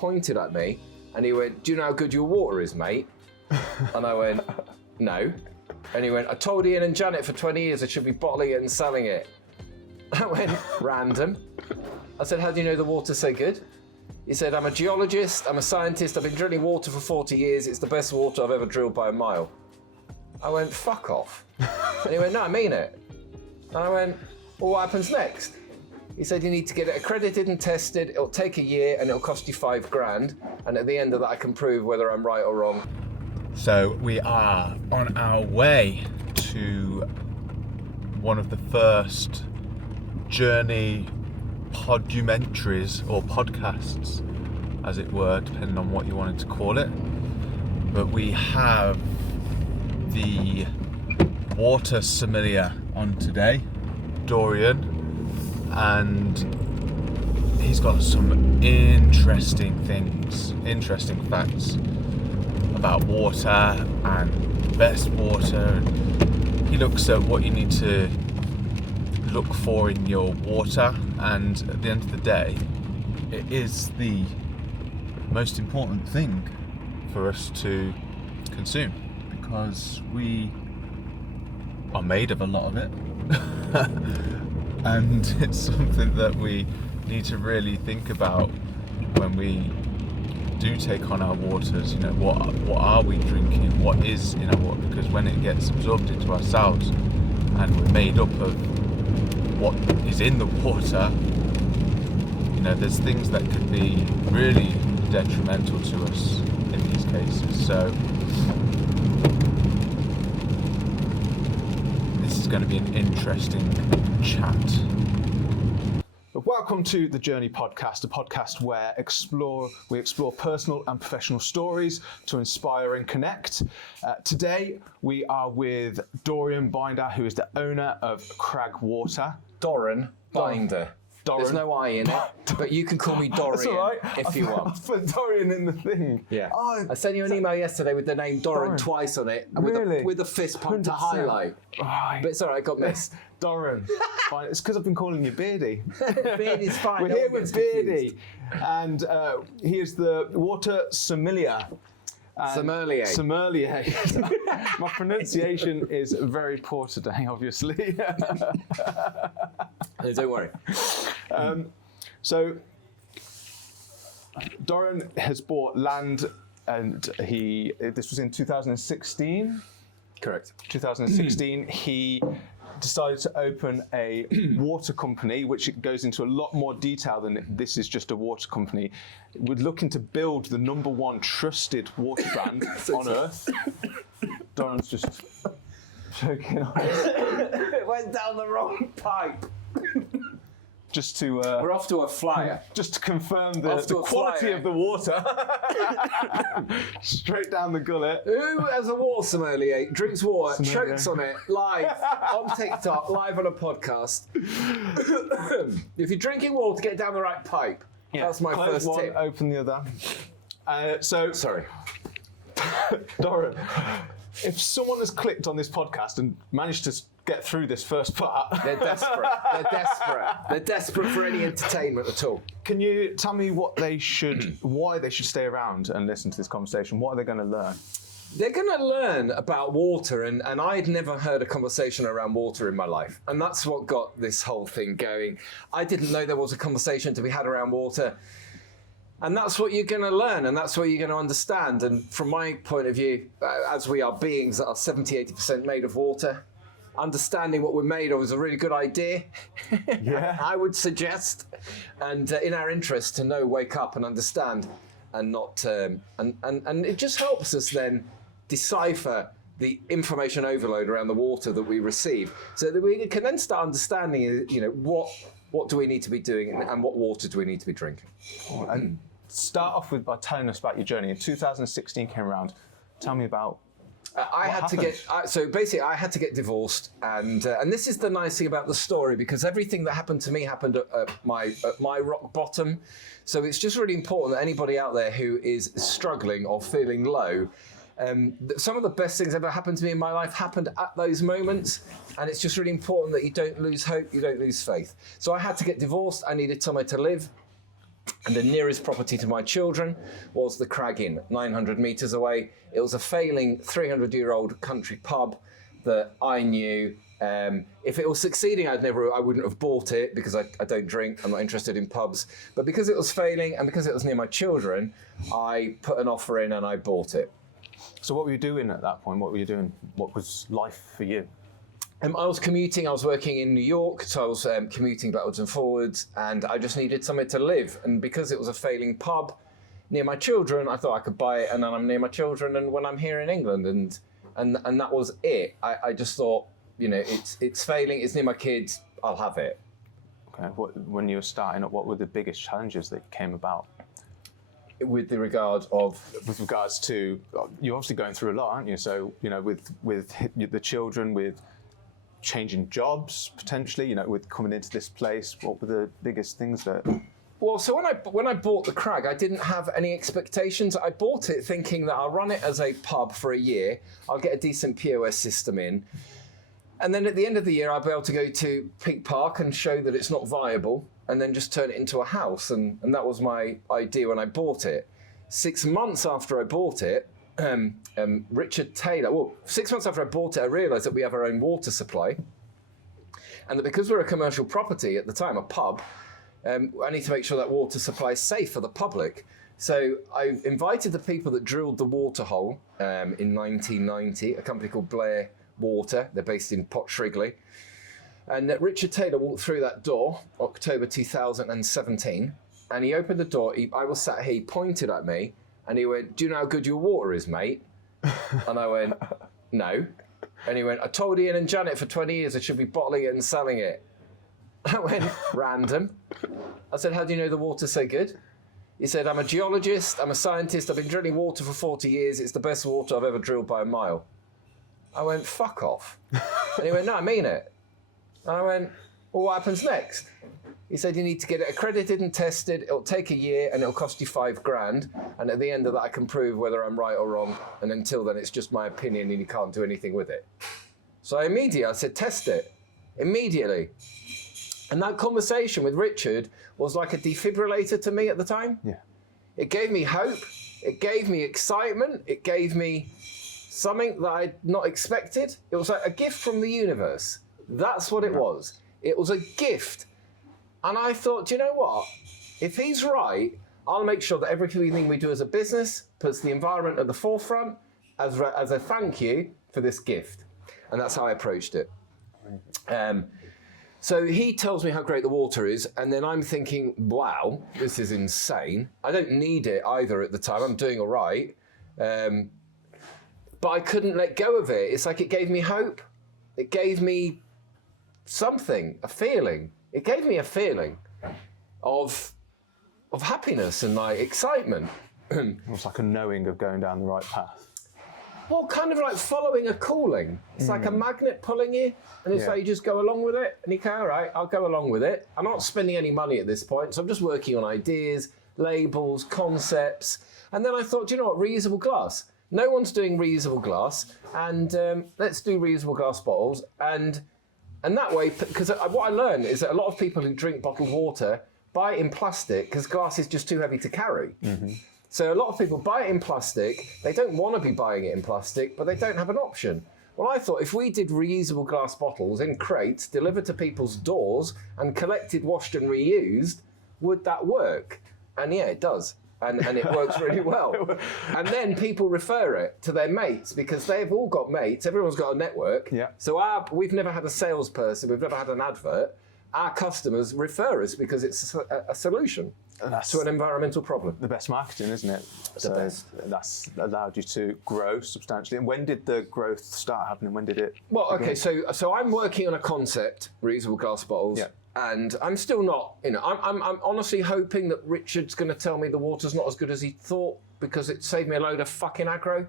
pointed at me and he went, "Do you know how good your water is, mate?" And I went, "No." And he went, "I told Ian and Janet for 20 years I should be bottling it and selling it." I went, "Random." I said, "How do you know the water's so good?" He said, "I'm a geologist, I'm a scientist, I've been drilling water for 40 years, it's the best water I've ever drilled by a mile." I went, "Fuck off." And he went, "No, I mean it." And I went, "Well, what happens next?" He said, "You need to get it accredited and tested, it'll take a year and it'll cost you $5,000. And at the end of that, I can prove whether I'm right or wrong." So we are on our way to one of the first journey podumentaries or podcasts, as it were, depending on what you wanted to call it. But we have the water sommelier on today, Dorian, and he's got some interesting facts about water and best water. He looks at what you need to look for in your water, and at the end of the day, it is the most important thing for us to consume, because we are made of a lot of it. And it's something that we need to really think about when we do take on our waters. You know, what are we drinking? What is in our water? Because when it gets absorbed into our cells and we're made up of what is in the water, you know, there's things that could be really detrimental to us in these cases. So this is going to be an interesting chat. Welcome to the Journey Podcast, a podcast where we explore personal and professional stories to inspire and connect. Today we are with Doran Binder, who is the owner of Crag Water. Doran Binder. Doran. There's no I in it, but you can call me Dorian That's all right. if you want. For Dorian in the thing. Yeah. Oh, I sent you an email yesterday with the name Doran twice on it, and Really? with a fist pump to 100%. highlight. Right. But it's all right, got missed. Doran. Fine. It's because I've been calling you Beardy. Beardy's fine. We're no here one gets with confused. Beardy, and he is the water sommelier. Sommelier. Sommelier. My pronunciation is very poor today, obviously. No, don't worry. So, Doran has bought land, and this was in 2016. Correct. 2016, he decided to open a water company, which goes into a lot more detail than this is just a water company. We're looking to build the #1 trusted water brand on Earth. Doran's just choking on it. It went down the wrong pipe. Just to We're off to a flyer. just to confirm the Off to a quality flyer. of the water. Straight down the gullet. Who, as a water sommelier, drinks water, Sommelier. chokes on it, live on TikTok, live on a podcast? If you're drinking water, get down the right pipe. That's my Close first one, tip. open the other. Sorry. Doran, if someone has clicked on this podcast and managed to get through this first part, They're desperate. They're desperate. They're desperate for any entertainment at all. can you tell me why they should stay around and listen to this conversation? What are they going to learn? They're going to learn about water, and I'd never heard a conversation around water in my life. And that's what got this whole thing going. I didn't know there was a conversation to be had around water. And that's what you're going to learn, and that's what you're going to understand. And from my point of view, as we are beings that are 70-80% made of water, understanding what we're made of is a really good idea. Yeah. I would suggest, and in our interest to know, wake up and understand, and not, and it just helps us then decipher the information overload around the water that we receive, so that we can then start understanding, you know, what do we need to be doing, and what water do we need to be drinking. And start off by telling us about your journey. In 2016 came around. Tell me about. I had to get divorced, and this is the nice thing about the story, because everything that happened to me happened at my rock bottom. So it's just really important that anybody out there who is struggling or feeling low, some of the best things ever happened to me in my life happened at those moments, and it's just really important that you don't lose hope, you don't lose faith. So I had to get divorced. I needed somewhere to live. And the nearest property to my children was the Crag Inn, 900 metres away. It was a failing 300-year-old country pub that I knew. If it was succeeding, I wouldn't have bought it because I don't drink. I'm not interested in pubs. But because it was failing and because it was near my children, I put an offer in and I bought it. So what were you doing at that point? What were you doing? What was life for you? I was commuting. I was working in New York, so I was commuting backwards and forwards, and I just needed somewhere to live. And because it was a failing pub near my children, I thought I could buy it, and then I'm near my children, and when I'm here in England, and that was it. I just thought, you know, it's failing. It's near my kids. I'll have it. Okay. When you were starting up, what were the biggest challenges that came about? With regards to, you're obviously going through a lot, aren't you? So, you know, with the children, with changing jobs potentially, you know, with coming into this place, what were the biggest things that? Well, so when I bought the Crag, I didn't have any expectations. I bought it thinking that I'll run it as a pub for a year. I'll get a decent POS system in. And then at the end of the year, I'll be able to go to Peak Park and show that it's not viable and then just turn it into a house. And that was my idea when I bought it. 6 months after I bought it, Richard Taylor, well, 6 months after I bought it, I realised that we have our own water supply. And that because we're a commercial property at the time, a pub, I need to make sure that water supply is safe for the public. So I invited the people that drilled the water hole in 1990, a company called Blair Water. They're based in Potshrigley. And Richard Taylor walked through that door, October 2017, and he opened the door. I was sat here, he pointed at me, and he went, "Do you know how good your water is, mate?" And I went, "No." And he went, "I told Ian and Janet for 20 years I should be bottling it and selling it." I went, "Random." I said, "How do you know the water's so good?" He said, "I'm a geologist, I'm a scientist, I've been drilling water for 40 years, it's the best water I've ever drilled by a mile." I went, "Fuck off." And he went, "No, I mean it." And I went, "Well, what happens next?" He said, "You need to get it accredited and tested. It'll take a year and it'll cost you $5,000. And at the end of that, I can prove whether I'm right or wrong. And until then, it's just my opinion and you can't do anything with it." So I said, "Test it." Immediately. And that conversation with Richard was like a defibrillator to me at the time. Yeah. It gave me hope. It gave me excitement. It gave me something that I'd not expected. It was like a gift from the universe. That's what it was. It was a gift. And I thought, do you know what? If he's right, I'll make sure that everything we do as a business puts the environment at the forefront as a thank you for this gift. And that's how I approached it. So he tells me how great the water is, and then I'm thinking, wow, this is insane. I don't need it either at the time. I'm doing all right. But I couldn't let go of it. It's like it gave me hope. It gave me something, a feeling. It gave me a feeling of happiness and like excitement. Almost like a knowing of going down the right path. Well, kind of like following a calling. It's like a magnet pulling you, and it's like you just go along with it, and you go, all right, I'll go along with it. I'm not spending any money at this point, so I'm just working on ideas, labels, concepts. And then I thought, do you know what, reusable glass. No one's doing reusable glass, and let's do reusable glass bottles. And that way, because what I learned is that a lot of people who drink bottled water buy it in plastic because glass is just too heavy to carry. Mm-hmm. So a lot of people buy it in plastic. They don't want to be buying it in plastic, but they don't have an option. Well, I thought if we did reusable glass bottles in crates, delivered to people's doors and collected, washed and reused, would that work? And yeah, it does. And it works really well. And then people refer it to their mates because they've all got mates. Everyone's got a network. Yeah. So we've never had a salesperson. We've never had an advert. Our customers refer us because it's a solution to an environmental problem. The best marketing, isn't it? The best. That's allowed you to grow substantially. And when did the growth start happening? When did it? Well, okay, so I'm working on a concept, reusable glass bottles. Yeah. And I'm still not, I'm honestly hoping that Richard's going to tell me the water's not as good as he thought because it saved me a load of fucking aggro.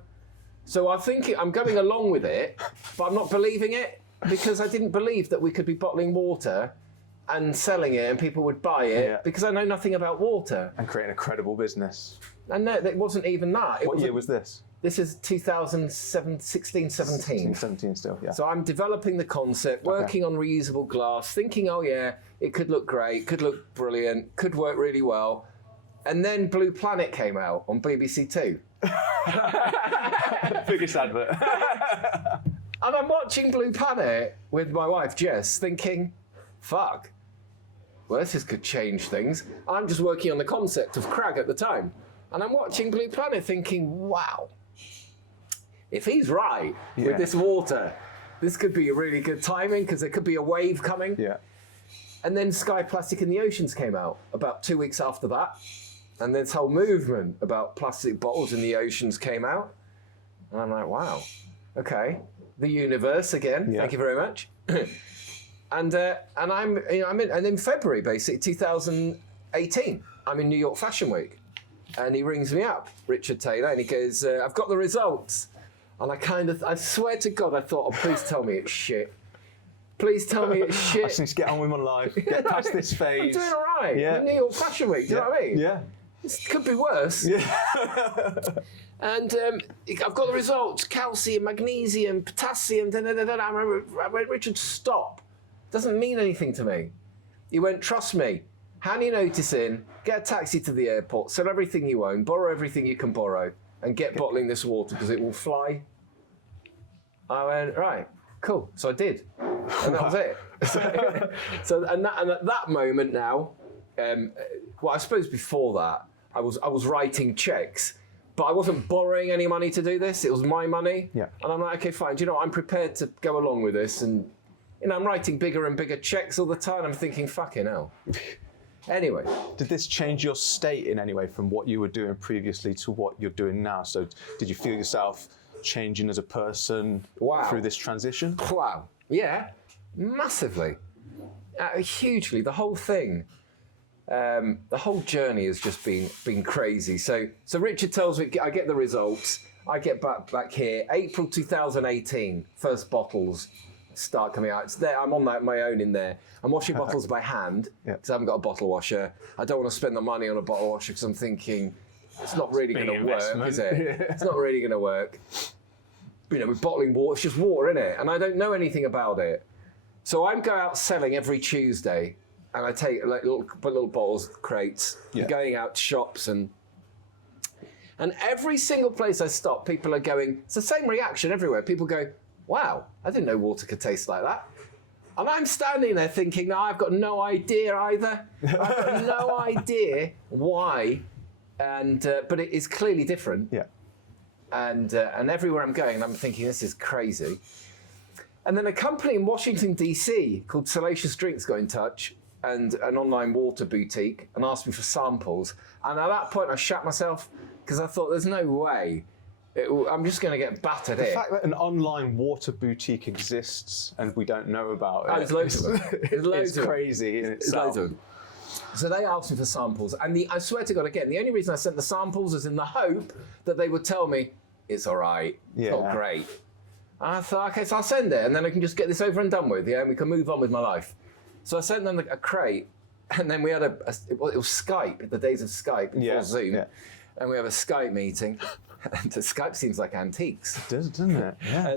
So I think I'm going along with it, but I'm not believing it because I didn't believe that we could be bottling water and selling it and people would buy it because I know nothing about water. And creating a credible business. And no, it wasn't even that. What year was this? This is 2016, 17. 17 still, yeah. So I'm developing the concept, working on reusable glass, thinking, oh yeah, it could look great, could look brilliant, could work really well. And then Blue Planet came out on BBC Two. Biggest advert. And I'm watching Blue Planet with my wife Jess, thinking, fuck, well, this could change things. I'm just working on the concept of Crag at the time. And I'm watching Blue Planet thinking, wow, if he's right with this water, this could be a really good timing because it could be a wave coming. Yeah. And then Sky Plastic in the Oceans came out about 2 weeks after that. And this whole movement about plastic bottles in the oceans came out. And I'm like, wow, okay. The universe again, thank you very much. And I'm in February, basically, 2018. I'm in New York Fashion Week. And he rings me up, Richard Taylor, and he goes, I've got the results. And I swear to God, I thought, oh, please tell me it's shit. Please tell me it's shit. I just need to get on with my life, get past this phase. I'm doing all right. Yeah. New York Fashion Week, do you know what I mean? Yeah. This could be worse. Yeah. And I've got the results: calcium, magnesium, potassium. I went, Richard, stop. Doesn't mean anything to me. He went, trust me. Hand your notice in. Get a taxi to the airport. Sell everything you own. Borrow everything you can borrow, and get bottling this water because it will fly. I went, right, cool. So I did, and that was it. And at that moment now, well, I suppose before that, I was writing checks, but I wasn't borrowing any money to do this. It was my money. Yeah. And I'm like, okay, fine. Do you know what? I'm prepared to go along with this. And, I'm writing bigger and bigger checks all the time. I'm thinking, fucking hell. Anyway. Did this change your state in any way from what you were doing previously to what you're doing now? So did you feel yourself changing as a person through this transition? Wow. Yeah, massively. Hugely. The whole thing. The whole journey has just been crazy. So Richard tells me, I get the results. I get back here, April 2018. First bottles start coming out. It's there. I'm on my own in there. I'm washing bottles by hand because I haven't got a bottle washer. I don't want to spend the money on a bottle washer because I'm thinking it's not really going to work, is it? It's not really going to work. With bottling water, it's just water, in it, and I don't know anything about it. So I'm going out selling every Tuesday. And I take little bottles, crates, going out to shops, and every single place I stop, people are going, it's the same reaction everywhere. People go, wow, I didn't know water could taste like that. And I'm standing there thinking, no, I've got no idea either. I've got no idea why, but it is clearly different. Yeah. And everywhere I'm going, I'm thinking, this is crazy. And then a company in Washington, D.C. called Salacious Drinks got in touch, and an online water boutique, and asked me for samples. And at that point, I shat myself because I thought, there's no way. I'm just going to get battered here. The fact that an online water boutique exists and we don't know about it. There's loads of them. It's crazy in itself. So they asked me for samples. And I swear to God, again, the only reason I sent the samples is in the hope that they would tell me, it's all right, it's not great. And I thought, okay, so I'll send it, and then I can just get this over and done with, and we can move on with my life. So I sent them a crate, and then we had it was Skype, the days of Skype before Zoom, and we have a Skype meeting. And Skype seems like antiques. It does, doesn't it? Yeah.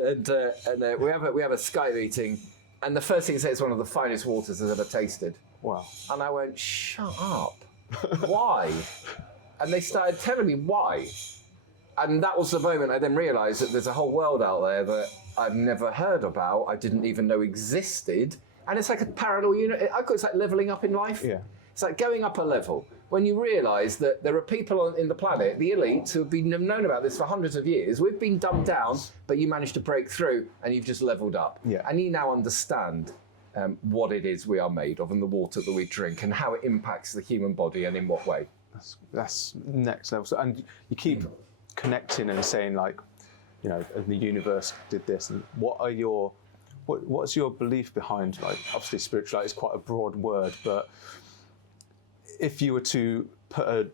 And we have a Skype meeting, and the first thing he said, it's one of the finest waters I've ever tasted. Wow. And I went, shut up. Why? And they started telling me why. And that was the moment I then realised that there's a whole world out there that I've never heard about, I didn't even know existed. And it's like a parallel unit. It's like levelling up in life. Yeah. It's like going up a level. When you realise that there are people in the planet, the elites, who have been known about this for hundreds of years. We've been dumbed down, but you managed to break through and you've just levelled up. Yeah. And you now understand what it is we are made of and the water that we drink and how it impacts the human body and in what way. That's next level. So, and you keep connecting and saying, like, the universe did this. And what's your belief behind, like, obviously spirituality is quite a broad word, but if you were to put a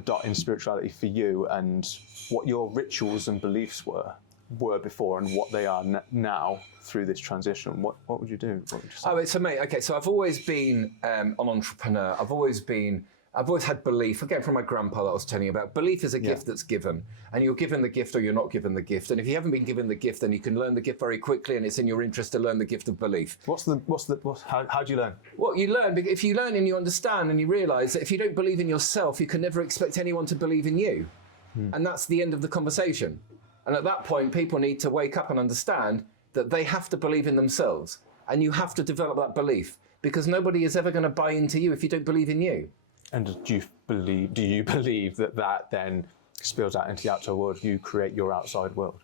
dot in spirituality for you and what your rituals and beliefs were before and what they are now through this transition, what would you do? What would you say? Oh, it's amazing. Okay, so I've always been an entrepreneur. I've always been I've always had belief, again from my grandpa that I was telling you about. Belief is a gift that's given, and you're given the gift or you're not given the gift. And if you haven't been given the gift, then you can learn the gift very quickly, and it's in your interest to learn the gift of belief. How do you learn? Well, you learn, if you learn and you understand and you realise that if you don't believe in yourself, you can never expect anyone to believe in you. And that's the end of the conversation. And at that point, people need to wake up and understand that they have to believe in themselves. And you have to develop that belief, because nobody is ever going to buy into you if you don't believe in you. And do you believe that then spills out into the outside world? You create your outside world?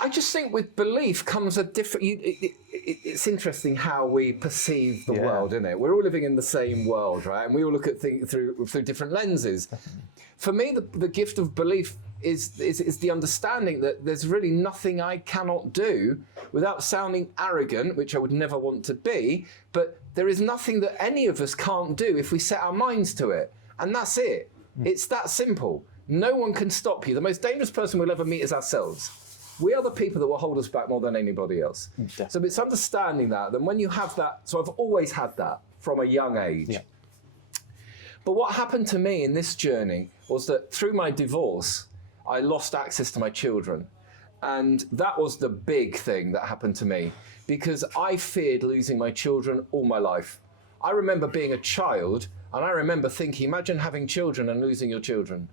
I just think with belief comes a different... it's interesting how we perceive the world, isn't it? We're all living in the same world, right? And we all look at things through different lenses. For me, the gift of belief is the understanding that there's really nothing I cannot do without sounding arrogant, which I would never want to be, but there is nothing that any of us can't do if we set our minds to it. And that's it. It's that simple. No one can stop you. The most dangerous person we'll ever meet is ourselves. We are the people that will hold us back more than anybody else. Definitely. So it's understanding that, then when you have that, so I've always had that from a young age. Yeah. But what happened to me in this journey was that through my divorce, I lost access to my children. And that was the big thing that happened to me, because I feared losing my children all my life. I remember being a child, and I remember thinking, imagine having children and losing your children.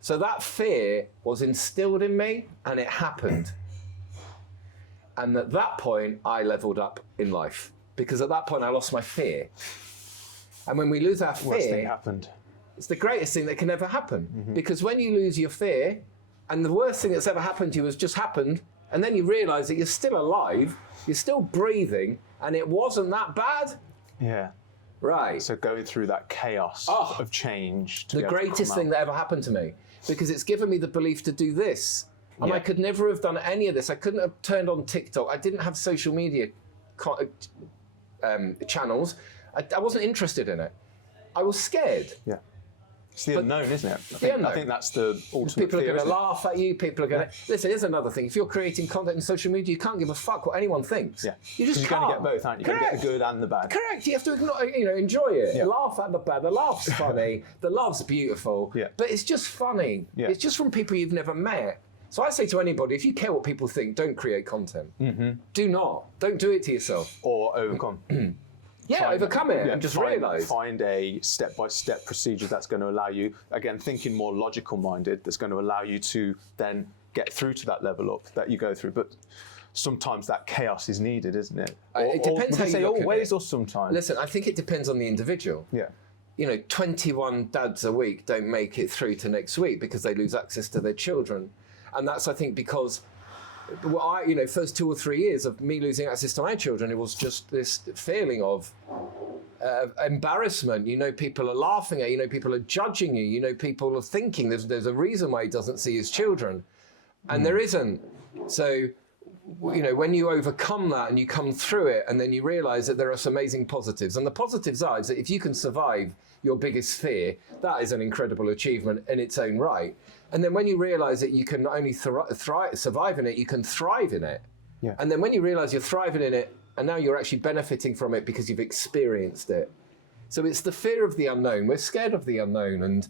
So that fear was instilled in me, and it happened. And at that point, I leveled up in life, because at that point, I lost my fear. And when we lose our fear, worst thing happened. It's the greatest thing that can ever happen. Because when you lose your fear, and the worst thing that's ever happened to you has just happened, and then you realise that you're still alive, you're still breathing, and it wasn't that bad. Yeah. Right. So going through that chaos of change. The greatest thing that ever happened to me, because it's given me the belief to do this. And I could never have done any of this. I couldn't have turned on TikTok. I didn't have social media channels. I wasn't interested in it. I was scared. Yeah. It's the unknown, isn't it? I think that's the ultimate People are fear, going to laugh at you. People are going to... Listen, here's another thing. If you're creating content in social media, you can't give a fuck what anyone thinks. Yeah. You just can't. You're going to get both, aren't you? You're going to get the good and the bad. Correct. You have to enjoy it. Yeah. Laugh at the bad. The laugh's funny. The love's beautiful. Yeah. But it's just funny. Yeah. It's just from people you've never met. So I say to anybody, if you care what people think, don't create content. Do not. Don't do it to yourself. Or overcome. Overcome it and just realise. Find a step-by-step procedure that's going to allow you, again, thinking more logical-minded, that's going to allow you to then get through to that level up that you go through. But sometimes that chaos is needed, isn't it? It depends how you look at always it. Or sometimes? Listen, I think it depends on the individual. Yeah. 21 dads a week don't make it through to next week because they lose access to their children. And that's, I think, because... first 2 or 3 years of me losing access to my children, it was just this feeling of embarrassment. People are laughing at you. People are judging you. People are thinking there's a reason why he doesn't see his children, and there isn't. So, when you overcome that and you come through it, and then you realise that there are some amazing positives, and the positives are is that if you can survive your biggest fear, that is an incredible achievement in its own right. And then when you realise that you can not only survive in it, you can thrive in it. Yeah. And then when you realise you're thriving in it, and now you're actually benefiting from it because you've experienced it. So it's the fear of the unknown. We're scared of the unknown.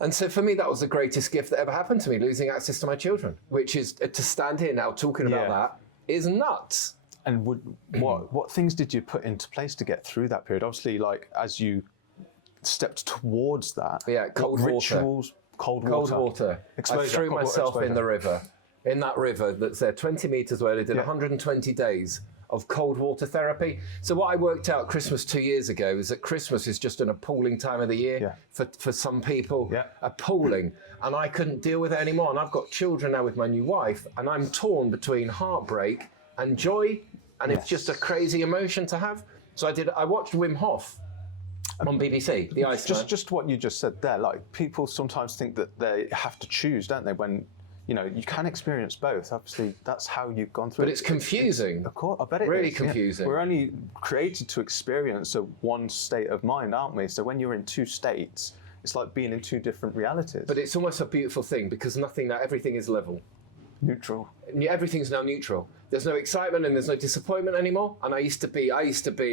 And so for me, that was the greatest gift that ever happened to me, losing access to my children, which is to stand here now talking about that is nuts. And what things did you put into place to get through that period? Obviously, as you stepped towards that. Yeah, cold rituals. Water. Cold water. I threw myself in the river, in that river that's there 20 metres away. I did 120 days of cold water therapy. So what I worked out Christmas 2 years ago is that Christmas is just an appalling time of the year for some people. Yeah. Appalling. And I couldn't deal with it anymore. And I've got children now with my new wife, and I'm torn between heartbreak and joy. And it's just a crazy emotion to have. So I watched Wim Hof on BBC, the Iceman. Just what you just said there, people sometimes think that they have to choose, don't they? When, you can experience both. Obviously, that's how you've gone through it. But it's confusing. Of course, I bet it is. Really confusing. Yeah. We're only created to experience one state of mind, aren't we? So when you're in two states, it's like being in two different realities. But it's almost a beautiful thing because everything is level. Neutral. Everything's now neutral. There's no excitement and there's no disappointment anymore. And I used to be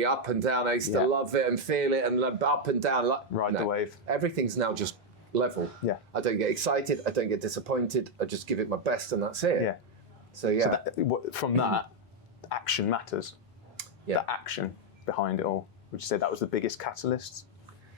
up and down. I used to love it and feel it and up and down. Ride the wave. Everything's now just level. Yeah. I don't get excited. I don't get disappointed. I just give it my best and that's it. Yeah. So From that, action matters. Yeah. The action behind it all. Would you say that was the biggest catalyst?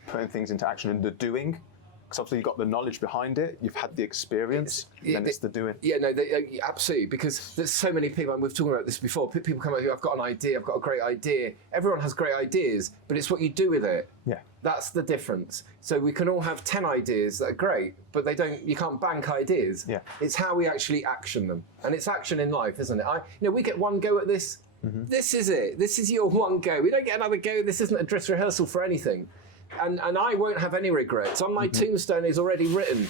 Putting things into action and the doing? Because obviously you've got the knowledge behind it, you've had the experience, then it's the doing. Yeah, no, absolutely, because there's so many people, and we've talked about this before, people come out here, I've got an idea, I've got a great idea. Everyone has great ideas, but it's what you do with it. Yeah. That's the difference. So we can all have 10 ideas that are great, but you can't bank ideas. Yeah. It's how we actually action them. And it's action in life, isn't it? We get one go at this. Mm-hmm. This is it. This is your one go. We don't get another go. This isn't a dress rehearsal for anything. And I won't have any regrets. On my tombstone is already written,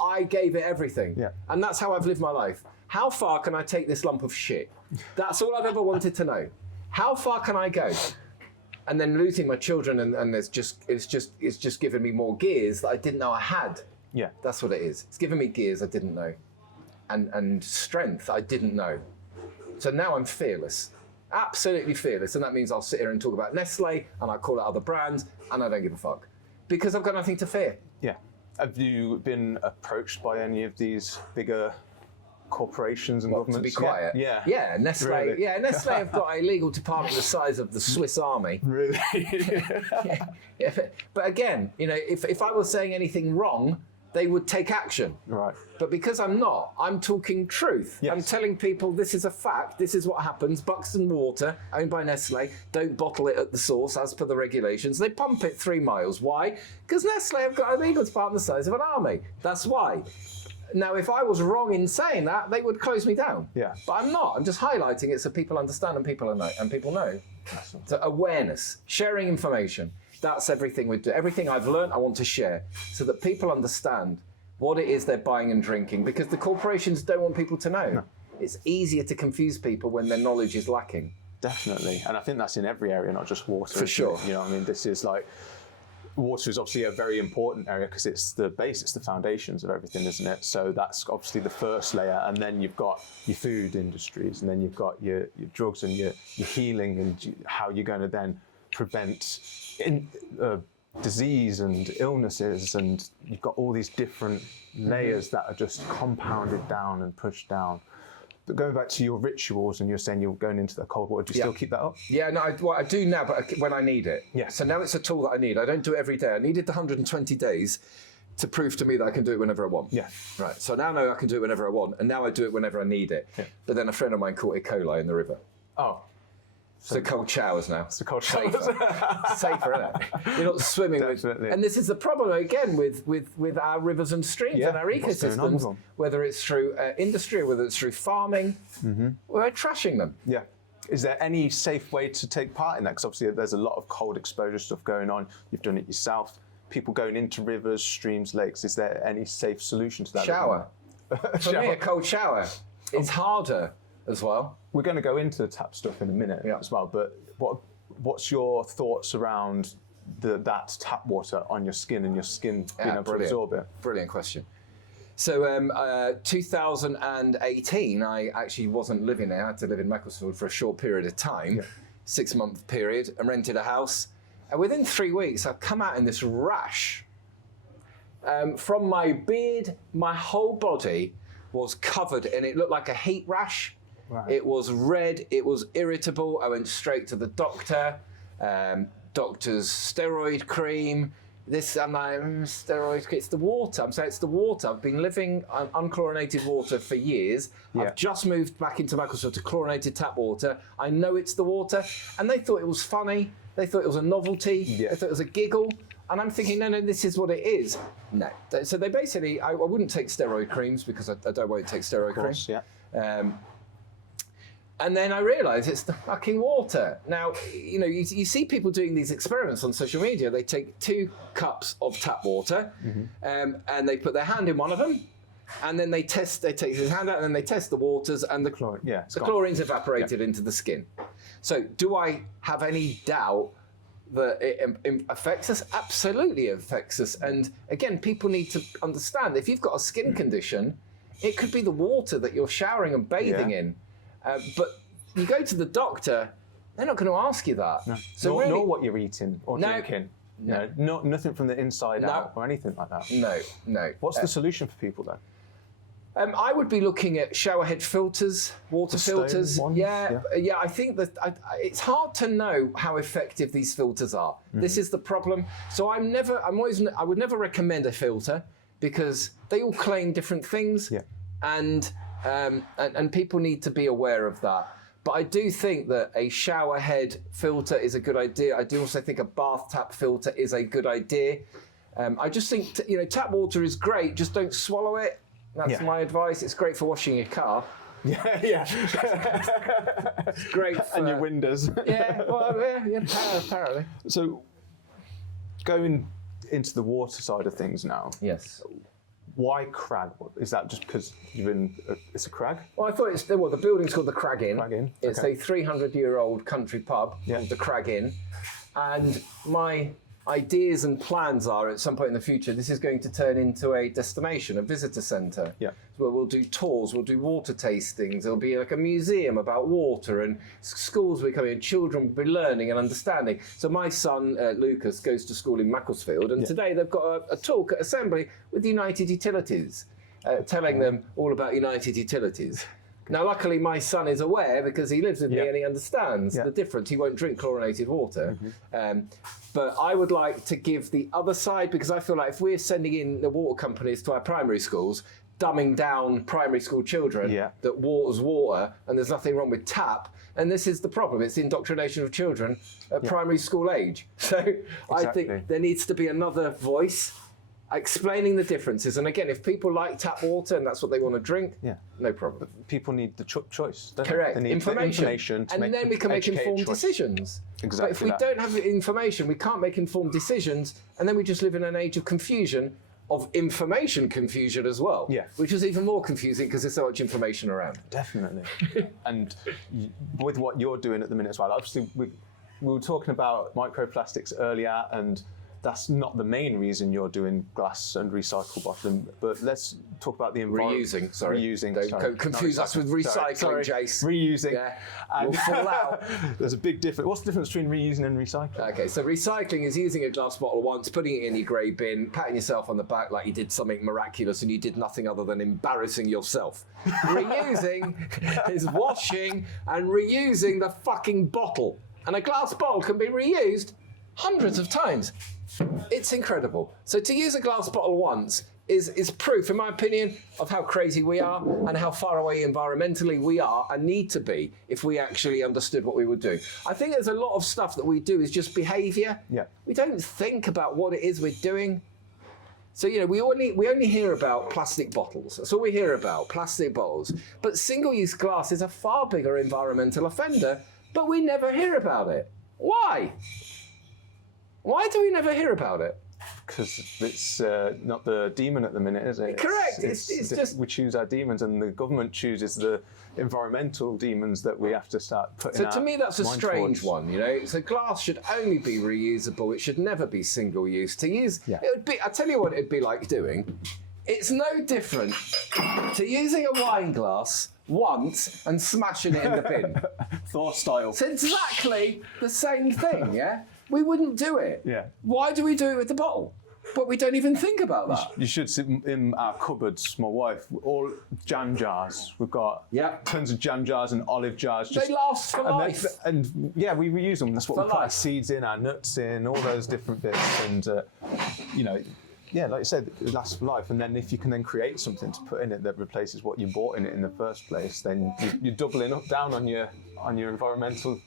I gave it everything. Yeah. And that's how I've lived my life. How far can I take this lump of shit? That's all I've ever wanted to know. How far can I go? And then losing my children and it's just given me more gears that I didn't know I had. Yeah. That's what it is. It's given me gears I didn't know. And strength I didn't know. So now I'm fearless. Absolutely fearless, and that means I'll sit here and talk about Nestle, and I call out other brands, and I don't give a fuck because I've got nothing to fear. Yeah. Have you been approached by any of these bigger corporations and governments? To be quiet. Yeah. Yeah. Nestle. Really? Yeah. Nestle have got a legal department the size of the Swiss Army. Really? Yeah. But again, if I was saying anything wrong, they would take action. Right. But because I'm not, I'm talking truth. Yes. I'm telling people this is a fact, this is what happens. Buxton Water, owned by Nestle, don't bottle it at the source as per the regulations. They pump it 3 miles. Why? Because Nestle have got a legal department the size of an army. That's why. Now, if I was wrong in saying that, they would close me down. Yeah. But I'm not. I'm just highlighting it so people understand and people know. So awareness, sharing information. That's everything we do. Everything I've learned, I want to share so that people understand what it is they're buying and drinking, because the corporations don't want people to know. No. It's easier to confuse people when their knowledge is lacking. Definitely. And I think that's in every area, not just water. For sure. You know what I mean? This is water is obviously a very important area because it's the base, it's the foundations of everything, isn't it? So that's obviously the first layer, and then you've got your food industries, and then you've got your drugs and your healing, and how you're going to then prevent disease and illnesses, and you've got all these different layers that are just compounded down and pushed down. But going back to your rituals, and you're saying you're going into the cold water, do you still keep that up? Yeah, no, I do now, but when I need it. Yeah. So now it's a tool that I need. I don't do it every day. I needed the 120 days to prove to me that I can do it whenever I want. Yeah. Right. So now I know I can do it whenever I want, and now I do it whenever I need it. Yeah. But then a friend of mine caught E. coli in the river. Oh. So cold showers now. It's the cold showers. Safer, isn't it? You're not swimming Definitely. And this is the problem again with our rivers and streams and our ecosystems, whether it's through industry or whether it's through farming, we're trashing them. Yeah. Is there any safe way to take part in that? Because obviously there's a lot of cold exposure stuff going on. You've done it yourself. People going into rivers, streams, lakes. Is there any safe solution to that? Shower. For me, a cold shower. It's harder as well. We're going to go into the tap stuff in a minute as well, but what's your thoughts around that tap water on your skin and your skin being able to absorb it? Brilliant question. So 2018, I actually wasn't living there. I had to live in Macclesfield for a short period of time, 6-month period, and rented a house. And within 3 weeks, I've come out in this rash. From my beard, my whole body was covered, and it looked like a heat rash. Right. It was red, it was irritable. I went straight to the doctor, doctor's steroid cream. I'm like, steroid, it's the water. I'm saying it's the water. I've been living on unchlorinated water for years. Yeah. I've just moved back into Macclesfield to chlorinated tap water. I know it's the water. And they thought it was funny. They thought it was a novelty. Yeah. They thought it was a giggle. And I'm thinking, no, this is what it is. No. So they basically, I wouldn't take steroid creams because I won't take steroid creams. Yeah. And then I realised it's the fucking water. Now, you see people doing these experiments on social media. They take 2 cups of tap water, and they put their hand in one of them, and then they take his hand out, and then they test the waters, and the chlorine's evaporated into the skin. So, do I have any doubt that it affects us? Absolutely, it affects us. And again, people need to understand if you've got a skin condition, it could be the water that you're showering and bathing in. But you go to the doctor, they're not going to ask you that. No. So nor, really, nor what you're eating or drinking. No. Nothing from the inside out or anything like that. No. What's the solution for people then? I would be looking at showerhead filters, water filters. Ones? Yeah. I think that it's hard to know how effective these filters are. This is the problem. So I would never recommend a filter because they all claim different things, and people need to be aware of that. But I do think that a showerhead filter is a good idea. I do also think a bath tap filter is a good idea. I just think tap water is great. Just don't swallow it. That's my advice. It's great for washing your car. Yeah. It's great for... And your windows. Apparently. So, going into the water side of things now. Yes. Why Crag? Is that just because it's a crag? Well, I thought the building's called the Crag Inn. Crag Inn. It's a 300-year-old country pub called the Crag Inn. And my ideas and plans are at some point in the future, this is going to turn into a destination, a visitor centre. Yeah. Where we'll do tours, we'll do water tastings, there'll be like a museum about water, and schools will be coming, and children will be learning and understanding. So my son, Lucas, goes to school in Macclesfield, and today they've got a talk at Assembly with United Utilities, telling them all about United Utilities. Now, luckily, my son is aware because he lives with me and he understands the difference. He won't drink chlorinated water. But I would like to give the other side, because I feel like if we're sending in the water companies to our primary schools, dumbing down primary school children that water's water and there's nothing wrong with tap, and this is the problem. It's the indoctrination of children at primary school age. So I think there needs to be another voice explaining the differences. And again, if people like tap water and that's what they want to drink, no problem. But people need the choice. Correct. They need information to and make then we can make informed decisions. Exactly. But if we don't have information, we can't make informed decisions, and then we just live in an age of confusion, of information confusion as well. Yeah. Which is even more confusing because there's so much information around. Definitely. And with what you're doing at the minute as well, obviously we were talking about microplastics earlier, and that's not the main reason you're doing glass and recycle bottling, but let's talk about the environment. Reusing. Don't confuse us with recycling, Jace. Reusing. Yeah, we'll fall out. There's a big difference. What's the difference between reusing and recycling? Okay, so recycling is using a glass bottle once, putting it in your grey bin, patting yourself on the back like you did something miraculous and you did nothing other than embarrassing yourself. Reusing is washing and reusing the fucking bottle. And a glass bottle can be reused hundreds of times. It's incredible. So to use a glass bottle once is proof, in my opinion, of how crazy we are and how far away environmentally we are and need to be if we actually understood what we were doing. I think there's a lot of stuff that we do is just behaviour. Yeah. We don't think about what it is we're doing. So, we only hear about plastic bottles. That's all we hear about, plastic bottles. But single-use glass is a far bigger environmental offender, but we never hear about it. Why? Why do we never hear about it? Because it's not the demon at the minute, is it? Correct. It's just... We choose our demons, and the government chooses the environmental demons that we have to start putting So to me, that's a strange one, So glass should only be reusable. It should never be single-use. To use... It would be... I tell you what it'd be like doing. It's no different to using a wine glass once and smashing it in the bin. Thor style. It's exactly the same thing, yeah? We wouldn't do it. Yeah. Why do we do it with the bottle? But we don't even think about that. You should see in our cupboards, my wife, all jam jars. We've got tons of jam jars and olive jars. They last for life. And we reuse them. That's what we put our life. seeds in, our nuts in, all those different bits. And, like you said, it lasts for life. And then if you can then create something to put in it that replaces what you bought in it in the first place, then you're doubling down on your environmental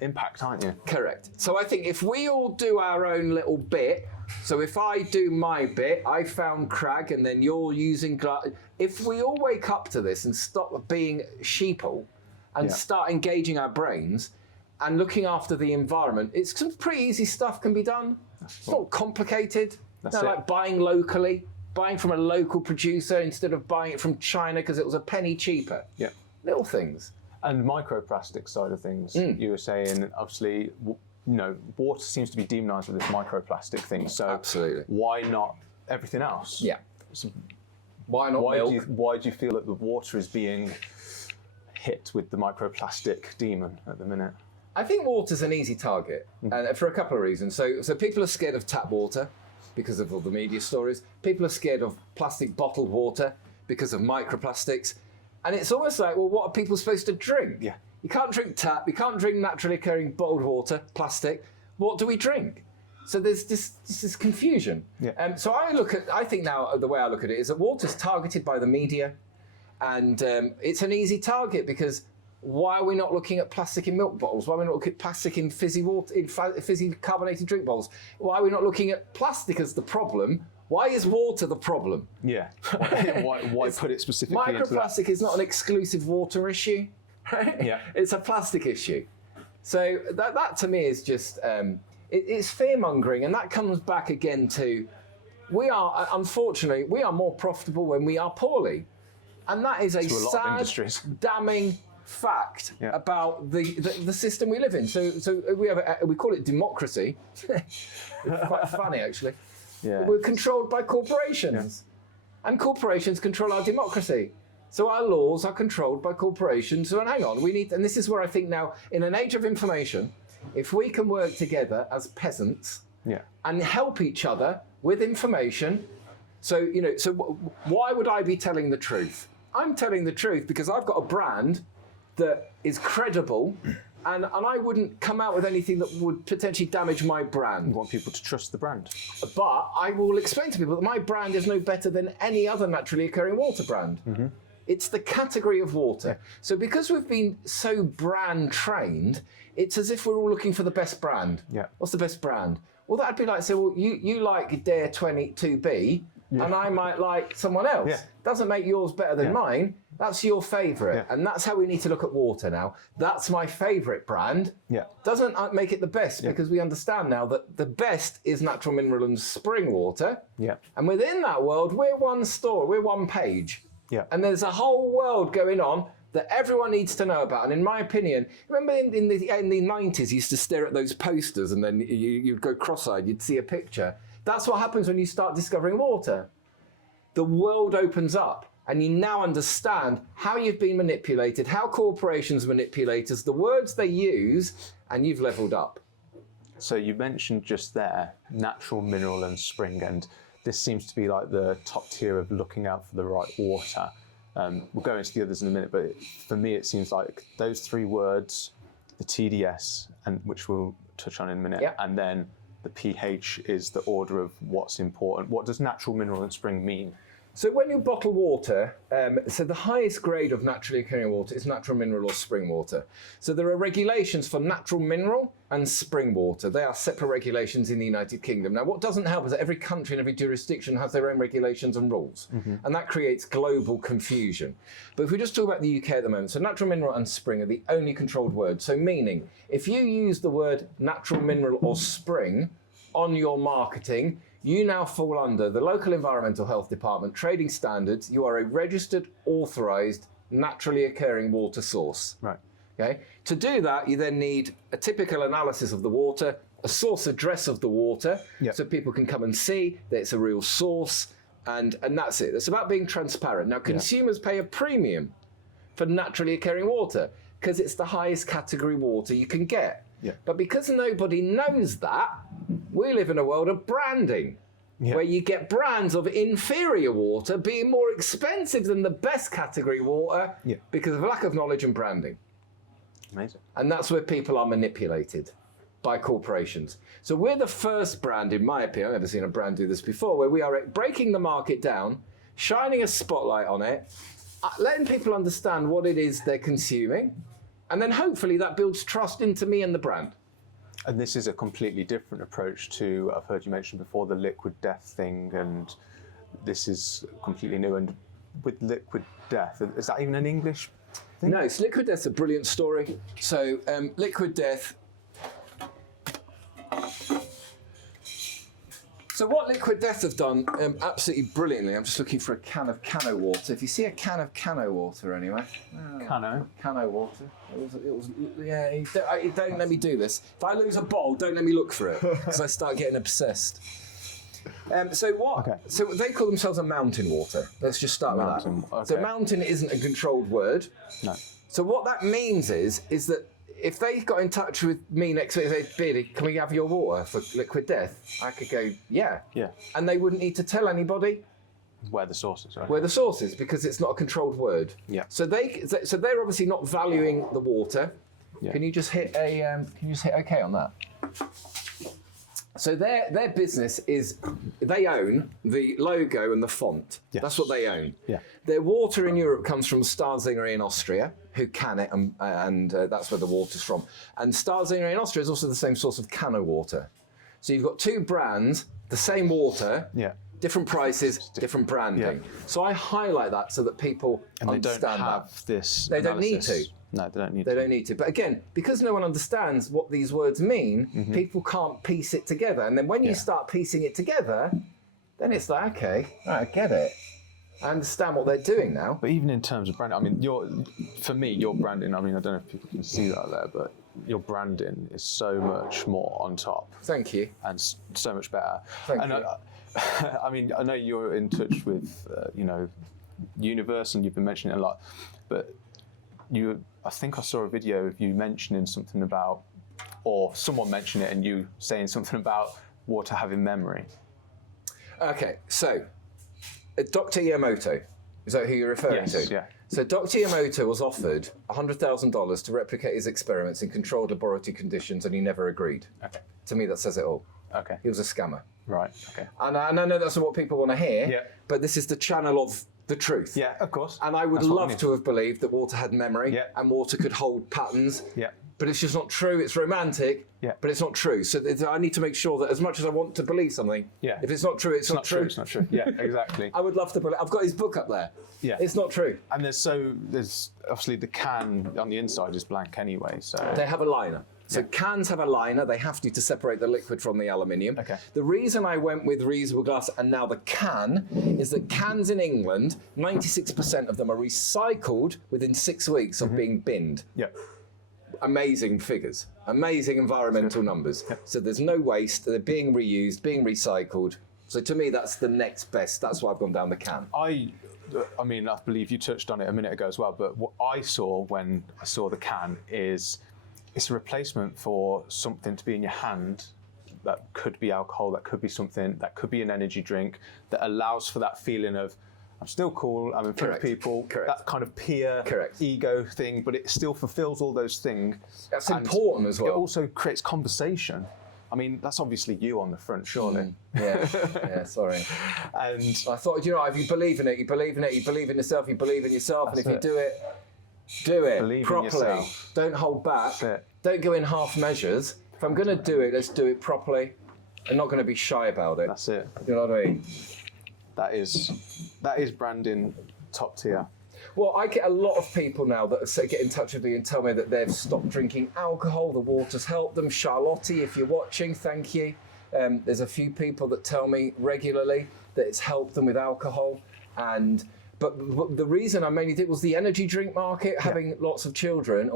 impact, aren't you? Correct. So I think if we all do our own little bit, so if I do my bit, I found Crag and then you're using glass. If we all wake up to this and stop being sheeple and start engaging our brains and looking after the environment, it's some pretty easy stuff can be done. It's not complicated. That's like buying locally, buying from a local producer instead of buying it from China because it was a penny cheaper. Yeah. Little things. And microplastic side of things, you were saying, obviously, water seems to be demonised with this microplastic thing. So absolutely. Why not everything else? Yeah. So why not milk? Why do you feel that the water is being hit with the microplastic demon at the minute? I think water's an easy target, and for a couple of reasons. So people are scared of tap water because of all the media stories. People are scared of plastic bottled water because of microplastics. And it's almost like, well, what are people supposed to drink? Yeah. You can't drink tap, you can't drink naturally occurring bottled water, plastic. What do we drink? So there's this confusion. Yeah. So I think now the way I look at it is that water's targeted by the media, and it's an easy target because why are we not looking at plastic in milk bottles? Why are we not looking at plastic in fizzy water, in fizzy carbonated drink bottles? Why are we not looking at plastic as the problem? Why is water the problem? Yeah. Why put it specifically into that? Microplastic is not an exclusive water issue, right? Yeah. It's a plastic issue. So that to me is just, it's fear-mongering, and that comes back again to, unfortunately, we are more profitable when we are poorly. And that is a sad, damning fact about the system we live in. So we call it democracy. It's quite funny, actually. Yeah. We're controlled by corporations, and corporations control our democracy. So our laws are controlled by corporations. So hang on, and this is where I think now, in an age of information, if we can work together as peasants and help each other with information, so why would I be telling the truth? I'm telling the truth because I've got a brand that is credible, and I wouldn't come out with anything that would potentially damage my brand. You want people to trust the brand. But I will explain to people that my brand is no better than any other naturally occurring water brand. Mm-hmm. It's the category of water. Yeah. So because we've been so brand trained, it's as if we're all looking for the best brand. Yeah. What's the best brand? Well, that'd be like, say, well, you like Dare 22B, and I might like someone else. Yeah. Doesn't make yours better than mine. That's your favourite. Yeah. And that's how we need to look at water now. That's my favourite brand. Yeah. Doesn't make it the best, because we understand now that the best is natural mineral and spring water. Yeah. And within that world, we're one store, we're one page. Yeah. And there's a whole world going on that everyone needs to know about. And in my opinion, remember in the 90s, you used to stare at those posters and then you'd go cross-eyed, you'd see a picture. That's what happens when you start discovering water. The world opens up and you now understand how you've been manipulated, how corporations manipulate us, the words they use, and you've leveled up. So you mentioned just there, natural mineral and spring, and this seems to be like the top tier of looking out for the right water. We'll go into the others in a minute, but for me it seems like those three words, the TDS, and which we'll touch on in a minute, and then the pH is the order of what's important. What does natural mineral and spring mean? So when you bottle water, so the highest grade of naturally occurring water is natural mineral or spring water. So there are regulations for natural mineral and spring water. They are separate regulations in the United Kingdom. Now, what doesn't help is that every country and every jurisdiction has their own regulations and rules, and that creates global confusion. But if we just talk about the UK at the moment, so natural mineral and spring are the only controlled words. So meaning, if you use the word natural mineral or spring on your marketing, you now fall under the local environmental health department trading standards. You are a registered, authorised, naturally occurring water source. Right. Okay. To do that, you then need a typical analysis of the water, a source address of the water, so people can come and see that it's a real source, and that's it. It's about being transparent. Now, consumers pay a premium for naturally occurring water because it's the highest category water you can get. Yeah. But because nobody knows that, we live in a world of branding, where you get brands of inferior water being more expensive than the best category water because of lack of knowledge and branding. Amazing. And that's where people are manipulated by corporations. So we're the first brand, in my opinion, I've never seen a brand do this before, where we are breaking the market down, shining a spotlight on it, letting people understand what it is they're consuming, and then hopefully that builds trust into me and the brand. And this is a completely different approach to, I've heard you mention before, the liquid death thing, and this is completely new. And with liquid death, is that even an English thing? No, it's liquid death's a brilliant story. So liquid death. So what Liquid Death have done absolutely brilliantly, I'm just looking for a can of Cano water. If you see a can of Cano water anyway. Cano? Cano water. Don't let me do this. If I lose a bottle, don't let me look for it, because I start getting obsessed. So they call themselves a mountain water. Let's just start with that. Okay. So mountain isn't a controlled word. No. So what that means is that if they got in touch with me next week and said, Beardy, can we have your water for liquid death? I could go, yeah. Yeah. And they wouldn't need to tell anybody Where the source is, right? where the source is, because it's not a controlled word. Yeah. So they're obviously not valuing the water. Yeah. Can you just hit OK on that? So their business is they own the logo and the font. Yes. That's what they own. Yeah. Their water in Europe comes from Starzinger in Austria, who can it, and that's where the water's from. And Starzinger in Austria is also the same source of Cano water. So you've got two brands, the same water, Yeah. different prices, different branding. Yeah. So I highlight that so that people And they understand don't have that. this. They don't need analysis. to. No, they don't need They to. don't need to. But again, because no one understands what these words mean, people can't piece it together. And then when you start piecing it together, then it's like, okay, right, I get it. I understand what they're doing now. But even in terms of branding, I mean, for me, your branding, I mean, I don't know if people can see that there, but your branding is so much more on top Thank you. and so much better. Thank and you. I mean, I know you're in touch with, Universe, and you've been mentioning it a lot, but I think I saw a video of you mentioning something about, or someone mentioned it and you saying something about water having memory. Okay, so Dr. Yamamoto, is that who you're referring to? Yes, yeah. So Dr. Yamamoto was offered $100,000 to replicate his experiments in controlled laboratory conditions, and he never agreed. Okay. To me, that says it all. Okay. He was a scammer. Right. Okay. And I know that's not what people want to hear, Yeah. but this is the channel of the truth. Yeah, of course. And I would That's what we love need. to have believed that water had memory Yeah. and water could hold patterns. Yeah. But it's just not true. It's romantic, Yeah. but it's not true. So I need to make sure that as much as I want to believe something, Yeah. if it's not true, it's not true. It's not true. Yeah, exactly. I would love to believe. I've got his book up there. Yeah. It's not true. And there's obviously the can on the inside is blank anyway, so They have a liner. So Yeah. cans have a liner. They have to separate the liquid from the aluminium. Okay. The reason I went with reusable glass and now the can is that cans in England, 96% of them are recycled within 6 weeks of being binned. yeah. Amazing figures, amazing environmental numbers. So there's no waste. They're being reused, being recycled. So to me, that's the next best. That's why I've gone down the can. I mean, I believe you touched on it a minute ago as well, but what I saw when I saw the can is it's a replacement for something to be in your hand that could be alcohol, that could be something, that could be an energy drink, that allows for that feeling of, I'm still cool, I'm in front Correct. of people, Correct. that kind of peer Correct. ego thing, but it still fulfills all those things. That's And important as well. It also creates conversation. I mean, that's obviously you on the front, surely. Yeah, sorry. And I thought, if you believe in it, you believe in it, you believe in yourself, you believe in yourself, and if That's you it. do it Believe in properly. yourself. Don't hold back. That's it. Don't go in half measures. If I'm going to do it, let's do it properly. I'm not going to be shy about it. that's it. You know what I mean? That is branding top tier. Well, I get a lot of people now that get in touch with me and tell me that they've stopped drinking alcohol. The water's helped them. Charlotte, if you're watching, thank you. There's a few people that tell me regularly that it's helped them with alcohol. But the reason I mainly did was the energy drink market, having lots of children,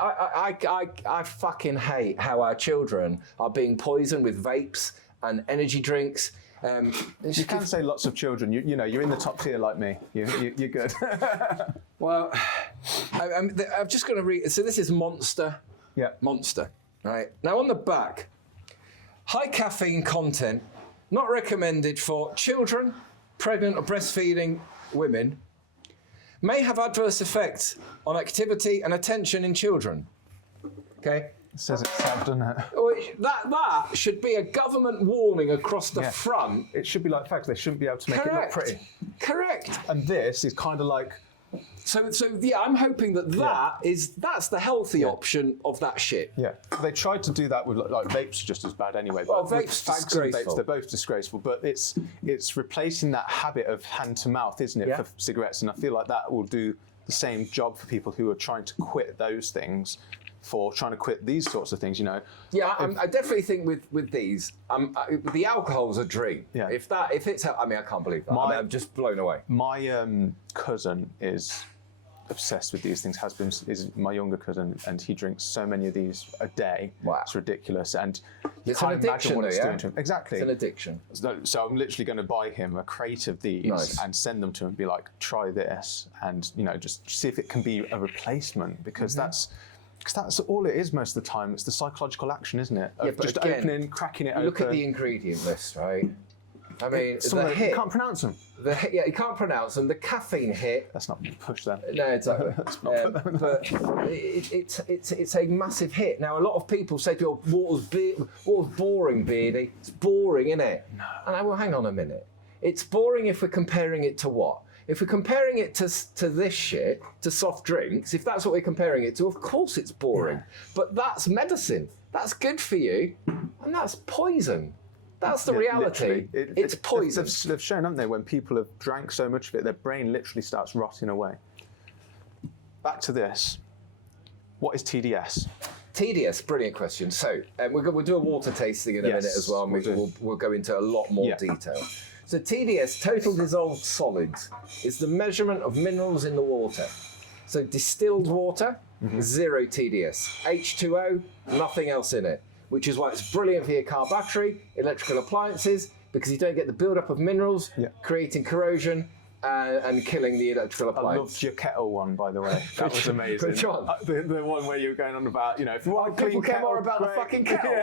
I fucking hate how our children are being poisoned with vapes and energy drinks. You can say lots of children. You know, you're in the top tier like me. You're good. Well, I'm just going to read. So this is Monster. Yeah. Monster. Right. Now on the back, high caffeine content, not recommended for children, pregnant or breastfeeding women, may have adverse effects on activity and attention in children. Okay. It says itself, doesn't it? That should be a government warning across the Yeah. front. It should be like facts. They shouldn't be able to make it look pretty. Correct. And this is kind of like, So yeah, I'm hoping that's the healthy option of that shit. yeah. They tried to do that with like vapes, are just as bad anyway. Well, But with vapes fags and disgraceful. vapes, they're both disgraceful. But it's replacing that habit of hand to mouth, isn't it, Yeah. for cigarettes? And I feel like that will do the same job for people who are trying to quit those things, for trying to quit these sorts of things. You know. Yeah, I definitely think with these, the alcohol's a dream. Yeah. If it's, I mean, I can't believe that. I'm just blown away. My cousin is obsessed with these things, has been, is my younger cousin, and he drinks so many of these a day. Wow. It's ridiculous, and you It's an can't imagine addiction, what though, it's yeah? doing to him. Exactly. It's an addiction. So I'm literally going to buy him a crate of these Nice. and send them to him and be like, try this, and just see if it can be a replacement, because that's all it is most of the time. It's the psychological action, isn't it? Of but just again, opening, cracking it open. Look at the ingredient list, right? I mean, Some the of them, hit. you can't pronounce them. Yeah, you can't pronounce them. The caffeine hit. Let's not push them. No, exactly. But it's a massive hit. Now, a lot of people say to me, water's boring, Beardy. It's boring, isn't it? No. And I will, hang on a minute. It's boring if we're comparing it to what? If we're comparing it to this shit, to soft drinks, if that's what we're comparing it to, of course it's boring. Yeah. But that's medicine. That's good for you. And that's poison. That's the reality. It's poison. They've shown, haven't they, when people have drank so much of it, their brain literally starts rotting away. Back to this. What is TDS? TDS, brilliant question. So we'll do a water tasting in a minute as well, and we'll go into a lot more detail. So TDS, total dissolved solids, is the measurement of minerals in the water. So distilled water, 0 TDS. H2O, nothing else in it. Which is why it's brilliant for your car battery, electrical appliances, because you don't get the build-up of minerals, creating corrosion and killing the electrical appliance. I loved your kettle one, by the way. That was amazing. Which one? The one where you were going on about, if you want a clean people care kettle, more about great. the fucking kettle.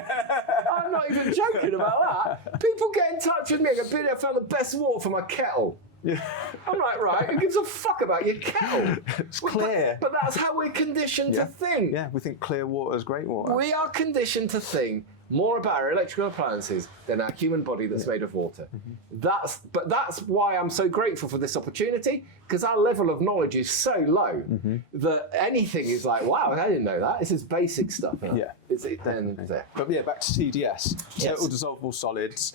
I'm not even joking about that. People get in touch with me and go, I found the best water for my kettle. Yeah. I'm like, right, who gives a fuck about your kettle? It's clear. But that's how we're conditioned to think. Yeah, we think clear water is great water. We are conditioned to think more about our electrical appliances than our human body that's made of water. That's why I'm so grateful for this opportunity, because our level of knowledge is so low that anything is like, wow, I didn't know that. This is basic stuff. Yeah. But yeah, back to TDS, total dissolvable solids,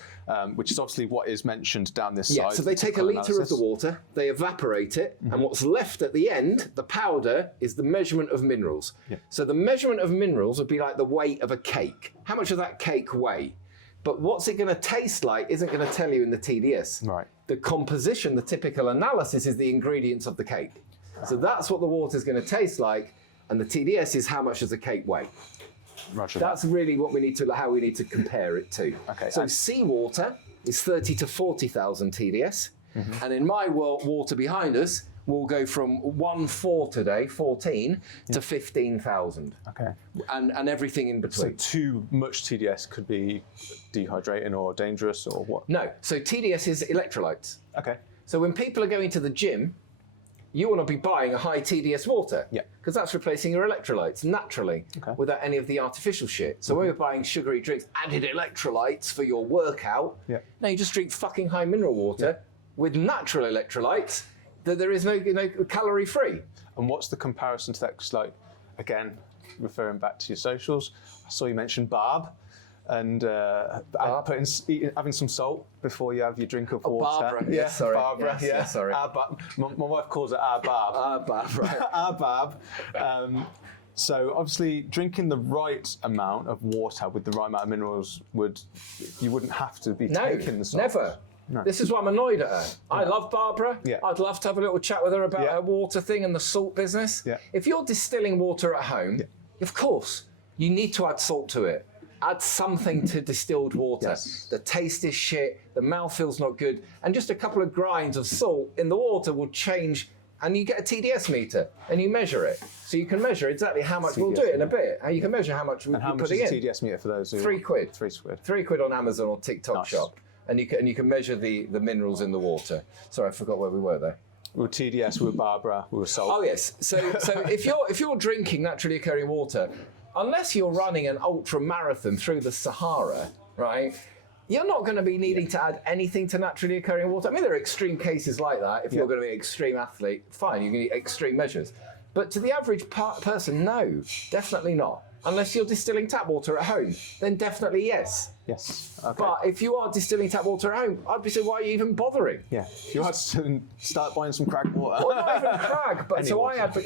which is obviously what is mentioned down this side. So they take a litre of the water, they evaporate it, and what's left at the end, the powder, is the measurement of minerals. Yeah. So the measurement of minerals would be like the weight of a cake. How much does that cake weigh? But what's it going to taste like isn't going to tell you in the TDS. Right. The composition, the typical analysis, is the ingredients of the cake. So that's what the water is going to taste like, and the TDS is how much does the cake weigh. Roger. That's really what we need to, how we need to compare it to. Okay. So seawater is 30 to 40,000 TDS, and in my water behind us, we'll go from 1.4 today, 14, to 15,000. Okay. And everything in between. So too much TDS could be dehydrating or dangerous or what? No. So TDS is electrolytes. Okay. So when people are going to the gym, you want to be buying a high TDS water. Yeah. Because that's replacing your electrolytes naturally without any of the artificial shit. So when you're buying sugary drinks, added electrolytes for your workout, no, you just drink fucking high mineral water with natural electrolytes that there is no calorie free. And what's the comparison to that? Because again, referring back to your socials, I saw you mention Barb. And having some salt before you have your drink of water. Barbara. Yeah, sorry. Barbara. Yes, sorry. My wife calls it our Barb. Our Barb, right. Our Barb. So obviously, drinking the right amount of water with the right amount of minerals you wouldn't have to be taking the salt. Never. No. This is why I'm annoyed at her. I love Barbara. Yeah. I'd love to have a little chat with her about her water thing and the salt business. Yeah. If you're distilling water at home, of course, you need to add salt to it. Add something to distilled water. Yes. The taste is shit, the mouthfeel's not good, and just a couple of grinds of salt in the water will change, and you get a TDS meter, and you measure it. So you can measure exactly how much, we'll do it in a bit, how you can measure how much we're putting in. And how much is a TDS meter for those who... £3. £3 on Amazon or TikTok nice. Shop. And you can measure the minerals in the water. Sorry, I forgot where we were there. We were TDS, we were Barbara, we were salt. Oh yes. So if you're drinking naturally occurring water, unless you're running an ultra marathon through the Sahara, right? You're not going to be needing to add anything to naturally occurring water. I mean, there are extreme cases like that. If you're going to be an extreme athlete, fine, you can need extreme measures. But to the average person, no, definitely not. Unless you're distilling tap water at home, then definitely yes. Yes. Okay. But if you are distilling tap water at home, I'd be saying, why are you even bothering? Yeah. You had to start buying some Crag Water. Well, not even Crag, but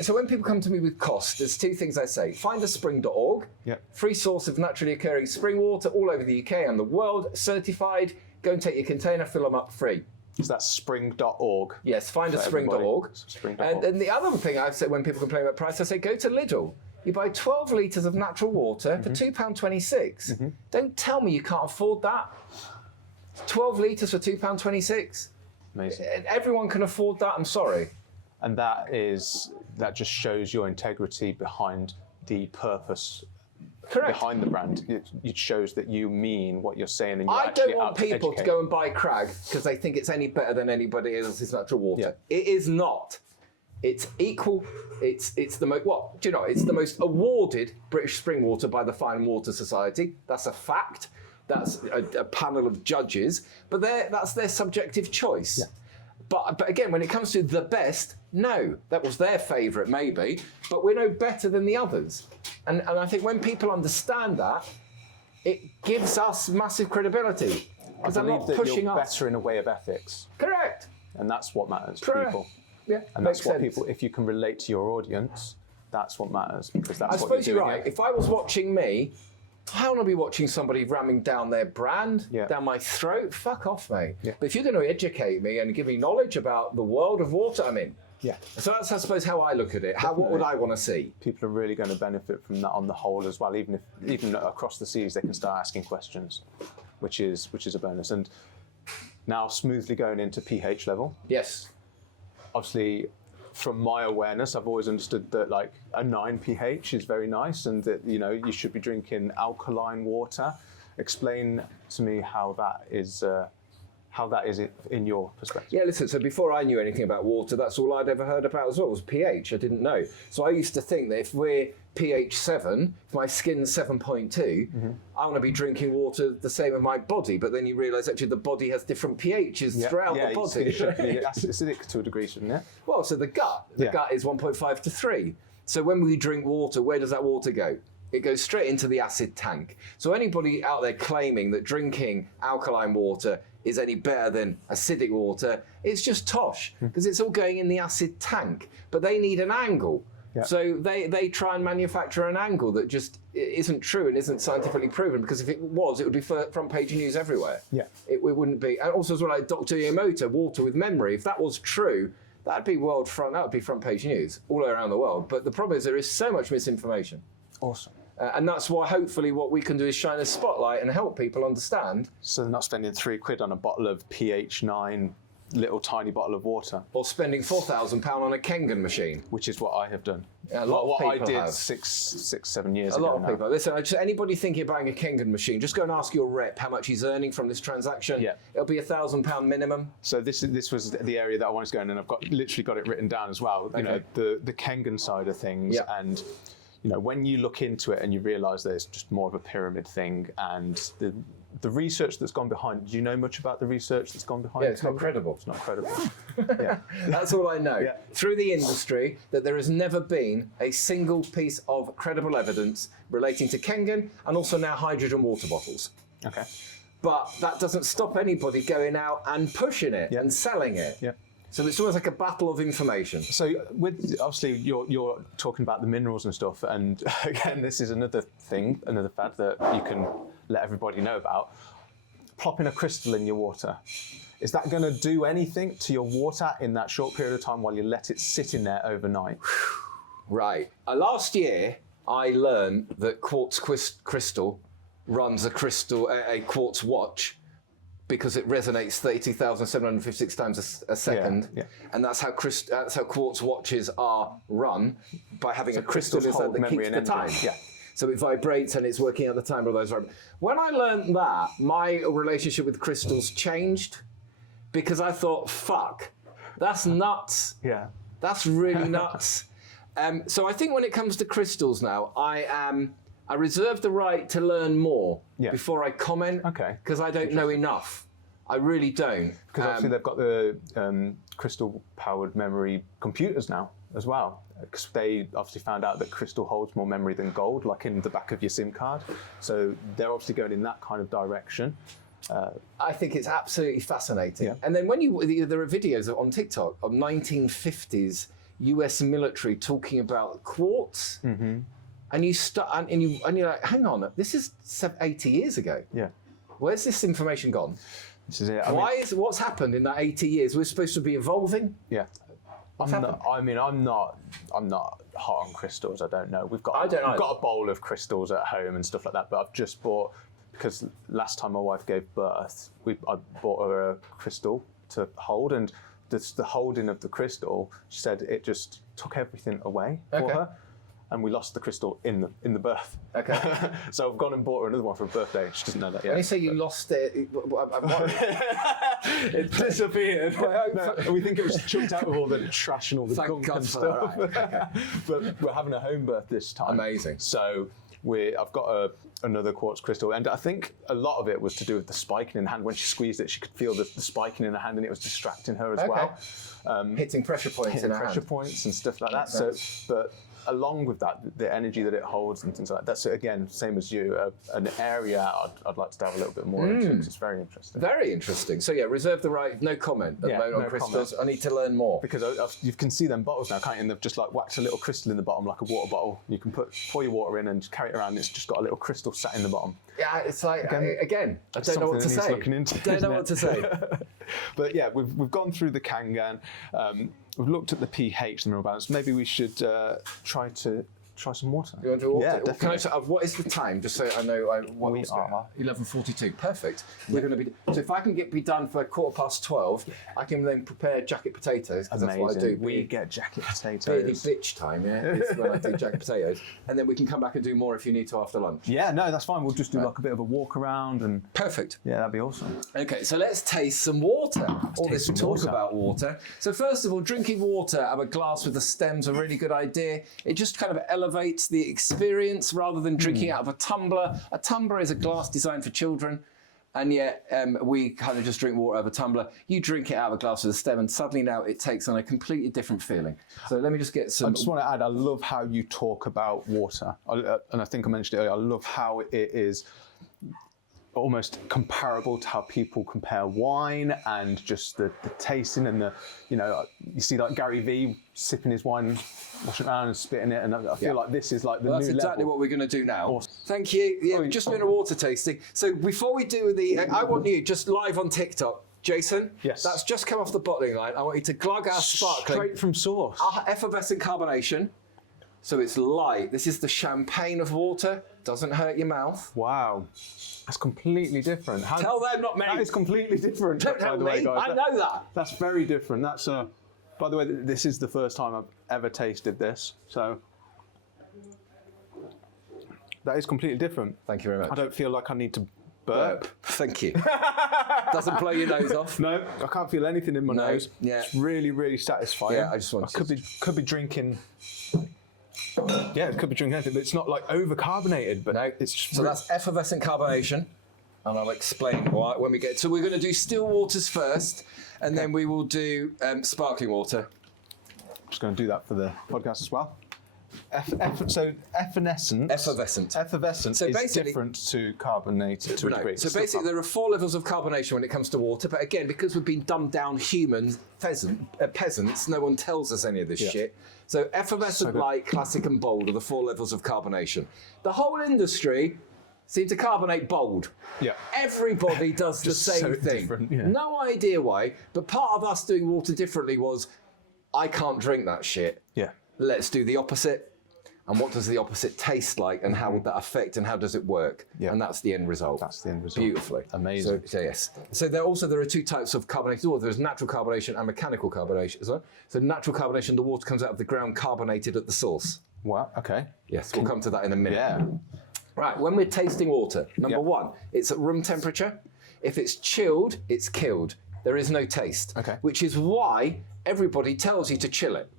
so when people come to me with cost, there's two things I say. Find a spring.org, free source of naturally occurring spring water all over the UK and the world, certified. Go and take your container, fill them up free. So that's spring.org. Yes, find a spring.org. Spring.org. And the other thing I've said when people complain about price, I say go to Lidl. You buy 12 litres of natural water for £2.26. Don't tell me you can't afford that. 12 litres for £2.26. Amazing. Everyone can afford that, I'm sorry. And that just shows your integrity behind the purpose. Correct. Behind the brand. It shows that you mean what you're saying, and you're I actually don't want out to people to educate. go and buy Crag because they think it's any better than anybody else's natural water. It is not. It's equal. It's the most. What do you know? It's the most awarded British spring water by the Fine Water Society. That's a fact. That's a panel of judges. But that's their subjective choice. But again, when it comes to the best, no, that was their favourite maybe, but we're no better than the others. And I think when people understand that, it gives us massive credibility. I Because they're believe not that pushing you're us. better in a way of ethics, Correct. and that's what matters. Correct. People, Yeah, and makes that's what sense. people. If you can relate to your audience, that's what matters, because that's I what suppose you're you're doing. right. If I was watching me, I don't want to be watching somebody ramming down their brand, down my throat. Fuck off, mate. Yeah. But if you're going to educate me and give me knowledge about the world of water, I'm in. Yeah. So that's, I suppose, how I look at it. What would I want to see? People are really going to benefit from that on the whole as well. Even across the seas, they can start asking questions, which is a bonus. And now smoothly going into pH level. Yes. Obviously, from my awareness, I've always understood that like a 9 pH is very nice, and that you should be drinking alkaline water. Explain to me how that is in your perspective. Yeah, listen, so before I knew anything about water, that's all I'd ever heard about as well, was pH. I didn't know. So I used to think that if we're pH 7, if my skin's 7.2, I want to be drinking water the same as my body. But then you realise actually the body has different pHs throughout the body. It should be acidic to a degree, shouldn't it? Well, so the gut is 1.5 to 3. So when we drink water, where does that water go? It goes straight into the acid tank. So anybody out there claiming that drinking alkaline water is any better than acidic water, it's just tosh, because it's all going in the acid tank. But they need an angle. Yeah. So they try and manufacture an angle that just isn't true and isn't scientifically proven, because if it was, it would be front page news everywhere. Yeah. It wouldn't be. And also as well, like Dr. Yamamoto, water with memory, if that was true, that would be front page news all around the world. But the problem is there is so much misinformation. Awesome. And that's why hopefully what we can do is shine a spotlight and help people understand. So they're not spending £3 on a bottle of pH 9 little tiny bottle of water. Or spending £4,000 on a Kangen machine. Which is what I have done. Yeah, a lot of what I people did have. 7 years A ago lot of now. people. Listen, anybody thinking of buying a Kangen machine, just go and ask your rep how much he's earning from this transaction. Yeah. It'll be £1,000 minimum. So this was the area that I wanted to go in, and I've literally got it written down as well. You know, the Kangen side of things, and when you look into it and you realise that it's just more of a pyramid thing, and the research that's gone behind. Do you know much about the research that's gone behind? Yeah, it's not credible. It's not credible. Yeah. That's all I know. Yeah. Through the industry, that there has never been a single piece of credible evidence relating to Kangen and also now hydrogen water bottles. Okay. But that doesn't stop anybody going out and pushing it and selling it. Yeah. So it's almost like a battle of information. So with obviously you're talking about the minerals and stuff, and again this is another fact that you can let everybody know about. Plopping a crystal in your water, is that going to do anything to your water in that short period of time while you let it sit in there overnight? Right. Last year I learned that quartz crystal runs a quartz watch, because it resonates 32,756 times a second, and that's how quartz watches are run, by having a crystal inside that keeps the time. Yeah. So it vibrates and it's working out the time of those. When I learned that, my relationship with crystals changed, because I thought, fuck, that's nuts. Yeah. That's really nuts. So I think when it comes to crystals now, I reserve the right to learn more before I comment. Okay. Because I don't know enough. I really don't. Because obviously they've got the crystal-powered memory computers now as well. Because they obviously found out that crystal holds more memory than gold, like in the back of your SIM card. So they're obviously going in that kind of direction. I think it's absolutely fascinating. Yeah. And then there are videos on TikTok of 1950s US military talking about quartz. Mm-hmm. And you're like, hang on, this is 80 years ago. Yeah. Where's this information gone? This is it. What's happened in that 80 years? We're supposed to be evolving. Yeah. I'm not hot on crystals. I don't know. We've got a bowl of crystals at home and stuff like that. But I've just bought, because last time my wife gave birth, I bought her a crystal to hold, and the holding of the crystal, she said it just took everything away for her. And we lost the crystal in the birth. Okay. So I've gone and bought her another one for her birthday. She doesn't know that yet. When you say you lost it, it disappeared. No, we think it was chucked out with all the trash and all the gunk and stuff. Right. Okay. But we're having a home birth this time. Amazing. So I've got another quartz crystal, and I think a lot of it was to do with the spiking in the hand. When she squeezed it, she could feel the spiking in her hand, and it was distracting her as well. Hitting pressure points in her hand. Pressure points and stuff like that. So, but along with that, the energy that it holds and things like that. That's, again, same as you, an area I'd like to delve a little bit more into, because it's very interesting. Very interesting. So yeah, reserve the right, no comment at the moment on crystals. I need to learn more. Because you can see them bottles now, can't you? And they've just like waxed a little crystal in the bottom, like a water bottle. You can pour your water in and carry it around, and it's just got a little crystal sat in the bottom. Yeah, it's like, again, I don't know what to say. Don't know what to say. But yeah, we've gone through the Kangan. We've looked at the pH, the mineral balance. Maybe we should try some water. You want to water? Yeah, definitely. Can what is the time? Just so I know what we are 11:42. Perfect. We're going to be. So if I can be done for 12:15, I can then prepare jacket potatoes, because that's what I do. We get jacket potatoes. Beardy bitch time, yeah. Is when I do jacket potatoes, and then we can come back and do more if you need to after lunch. Yeah, no, that's fine. We'll just do like a bit of a walk around and. Perfect. Yeah, that'd be awesome. Okay, so let's taste some water. All this talk about water. So first of all, drinking water out of a glass with the stem's a really good idea. It just kind of elevates the experience rather than drinking out of a tumbler. A tumbler is a glass designed for children, and yet we kind of just drink water out of a tumbler. You drink it out of a glass with a stem, and suddenly now it takes on a completely different feeling. So let me just get some. I just want to add, I love how you talk about water, and I think I mentioned it earlier. I love how it is almost comparable to how people compare wine and just the tasting and you see like Gary Vee sipping his wine, washing it around and spitting it, and I feel like this is like the new level. That's exactly what we're going to do now. Awesome. Thank you. Yeah, we've just been a water tasting. So before we do I want you just live on TikTok. Jason, yes, that's just come off the bottling line. I want you to glug our sparkling. Straight from source. Our effervescent carbonation. So it's light. This is the champagne of water. Doesn't hurt your mouth. Wow. That's completely different. Tell them, not me. That is completely different. Don't tell me. I know that. That's very different. That's by the way, this is the first time I've ever tasted this. So that is completely different. Thank you very much. I don't feel like I need to burp. Thank you. Doesn't blow your nose off. No, I can't feel anything in my nose. Yeah. It's really, really satisfying. Yeah, I just want could be drinking. Yeah, it could be drinking anything, but it's not like over-carbonated. But no, it's just so that's effervescent carbonation, and I'll explain why when we get. So we're going to do still waters first, and then we will do sparkling water. I'm just going to do that for the podcast as well. So effervescent so is different to carbonated to a degree. So basically there are 4 levels of carbonation when it comes to water, but again, because we've been dumbed down humans, peasants, no one tells us any of this shit. So effervescent, light, classic and bold are the 4 levels of carbonation. The whole industry seems to carbonate bold. Yeah. Everybody does the same thing. Yeah. No idea why, but part of us doing water differently was, I can't drink that shit. Yeah. Let's do the opposite. And what does the opposite taste like, and how would that affect, and how does it work? Yeah. And that's the end result. That's the end result. Beautifully. Amazing. So yes. So there are 2 types of carbonated water. There's natural carbonation and mechanical carbonation as well. So natural carbonation, the water comes out of the ground carbonated at the source. Wow, okay. Yes, we'll come to that in a minute. Yeah. Right, when we're tasting water, number 1, it's at room temperature. If it's chilled, it's killed. There is no taste. Okay. Which is why everybody tells you to chill it.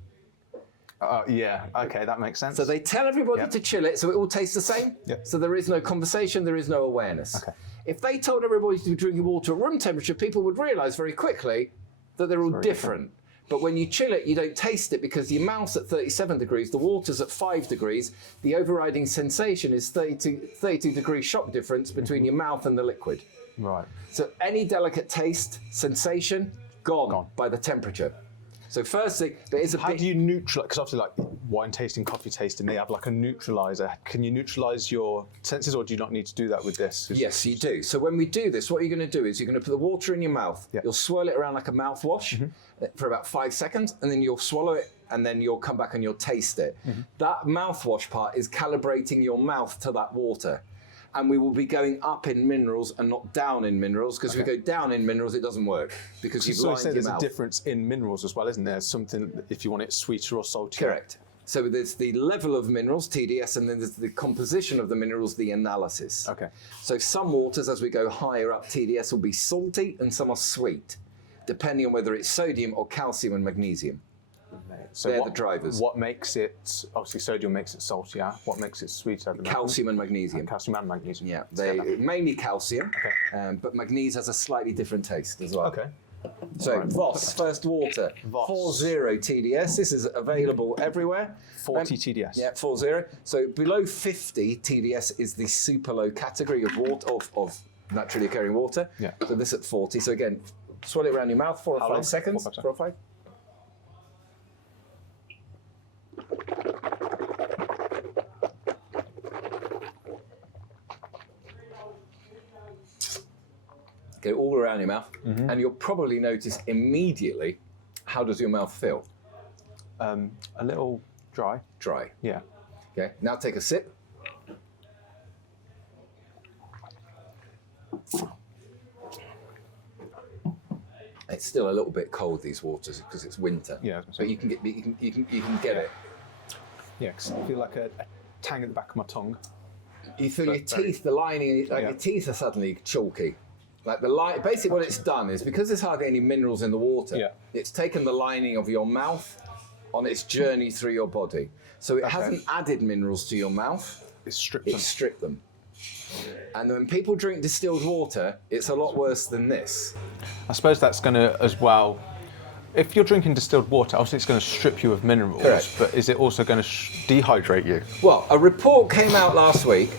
Yeah, okay, that makes sense. So they tell everybody to chill it, so it all tastes the same. Yep. So there is no conversation, there is no awareness. Okay. If they told everybody to be drinking water at room temperature, people would realise very quickly that they're all different. But when you chill it, you don't taste it, because your mouth's at 37 degrees, the water's at 5 degrees. The overriding sensation is 32 degree shock difference between your mouth and the liquid. Right. So any delicate taste, sensation, gone by the temperature. So firstly, there is a How big... do you neutralize? Because obviously, like wine tasting, coffee tasting, they have like a neutralizer. Can you neutralize your senses, or do you not need to do that with this? Yes, you do. So when we do this, what you're going to do is you're going to put the water in your mouth. Yeah. You'll swirl it around like a mouthwash for about 5 seconds, and then you'll swallow it, and then you'll come back and you'll taste it. That mouthwash part is calibrating your mouth to that water. And we will be going up in minerals and not down in minerals, because if we go down in minerals, it doesn't work, because you've lined your there's mouth. a difference in minerals as well, isn't there? Something if you want it sweeter or saltier. Correct. So there's the level of minerals, TDS, and then there's the composition of the minerals, the analysis. Okay. So some waters, as we go higher up, TDS will be salty and some are sweet, depending on whether it's sodium or calcium and magnesium. So They're the drivers. What makes it, obviously sodium makes it saltier. What makes it sweeter? Calcium and magnesium. Calcium and magnesium. Yeah, Together. mainly calcium, Okay. but magnesium has a slightly different taste as well. Okay. So Voss, first water, Voss. 40 TDS. This is available everywhere. 40 TDS. Yeah, 40. So below 50 TDS is the super low category of water, of naturally occurring water. Yeah. So this at 40. So again, swirl it around your mouth, 4 or 5 long? seconds. 4 or 5 4 or 5. Go all around your mouth, and you'll probably notice immediately, how does your mouth feel? A little dry. Dry. Yeah. Okay, now take a sip. It's still a little bit cold, these waters, because it's winter. Yeah, I was gonna say. But you can get it. Yeah, 'cause I feel like a tang at the back of my tongue. You feel your But very- teeth, the lining, like Yeah. your teeth are suddenly chalky. Like basically what it's done is, because there's hardly any minerals in the water, Yeah. it's taken the lining of your mouth on its journey through your body. So it hasn't added minerals to your mouth, It's stripped it's them. stripped them. And when people drink distilled water, it's a lot worse than this. I suppose that's going to as well. If you're drinking distilled water, obviously it's going to strip you of minerals. Correct. But is it also going to dehydrate you? Well, a report came out last week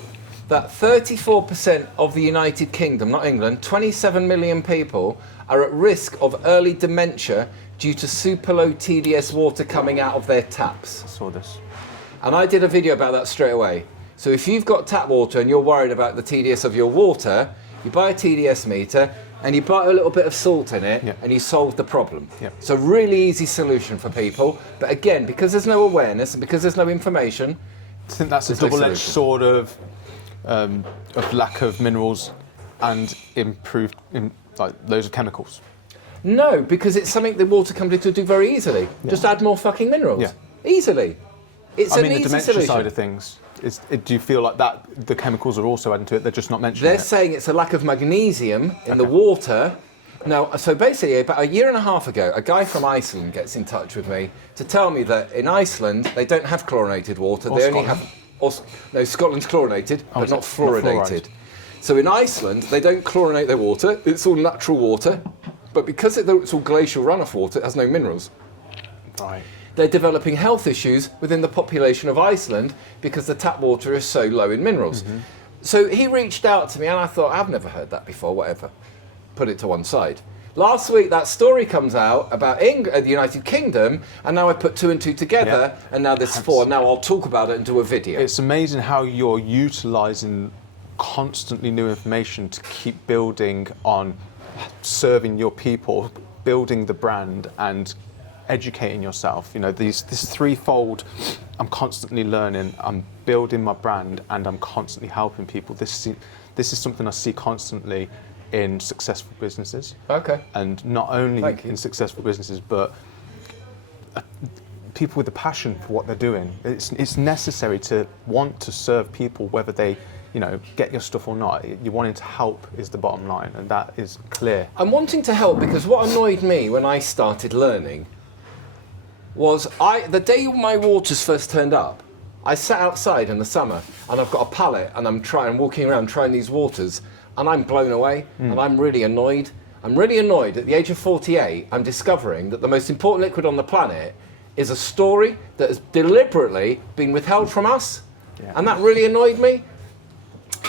that 34% of the United Kingdom, not England, 27 million people are at risk of early dementia due to super low TDS water coming out of their taps. I saw this. And I did a video about that straight away. So if you've got tap water and you're worried about the TDS of your water, you buy a TDS meter and you put a little bit of salt in it, Yeah. and you solve the problem. Yeah. It's a really easy solution for people. But again, because there's no awareness and because there's no information, I think that's a There's no double-edged solution. sword of lack of minerals and like loads of chemicals. no, because it's something the water company could do very easily. Just add more fucking minerals. Yeah. Easily. It's I an mean, the easy dementia solution. side of things. Do you feel like that the chemicals are also adding to it? They're just not mentioning They're it. saying it's a lack of magnesium in the water. Now, so basically, about a year and a half ago, a guy from Iceland gets in touch with me to tell me that in Iceland they don't have chlorinated water. Or They only Scotland. have, no, Scotland's chlorinated, but is not it? Not fluoridated. fluoride. So in Iceland, they don't chlorinate their water. It's all natural water, but because it's all glacial runoff water, it has no minerals. Right. They're developing health issues within the population of Iceland because the tap water is so low in minerals. So he reached out to me and I thought, I've never heard that before, whatever. Put it to one side. Last week, that story comes out about the United Kingdom, and now I put 2 and 2 together, and now there's 4. Now I'll talk about it and do a video. It's amazing how you're utilising constantly new information to keep building on serving your people, building the brand, and educating yourself. You know, this threefold: I'm constantly learning, I'm building my brand, and I'm constantly helping people. This is something I see constantly in successful businesses. Okay. And not only Thank you. in successful businesses, but people with a passion for what they're doing. It's necessary to want to serve people, whether they, get your stuff or not. You wanting to help is the bottom line, and that is clear. I'm wanting to help because what annoyed me when I started learning was the day my waters first turned up, I sat outside in the summer and I've got a pallet and I'm walking around trying these waters and I'm blown away and I'm really annoyed. I'm really annoyed at the age of 48, I'm discovering that the most important liquid on the planet is a story that has deliberately been withheld from us. Yeah. And that really annoyed me.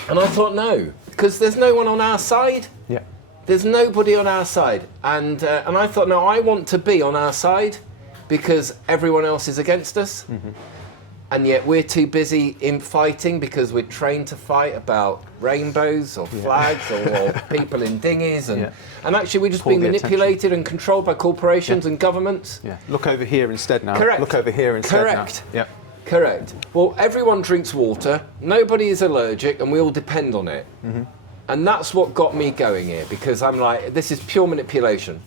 And I thought, no, because there's no one on our side. Yeah. There's nobody on our side. And I thought, no, I want to be on our side. because everyone else is against us. And yet we're too busy in fighting because we're trained to fight about rainbows or flags or people in dinghies. And actually we're just being manipulated and controlled by corporations and governments. Yeah. Look over here instead now. Correct. Look over here instead Correct. now. Yeah. Correct. Well, everyone drinks water, nobody is allergic, and we all depend on it. And that's what got me going here, because I'm like, this is pure manipulation.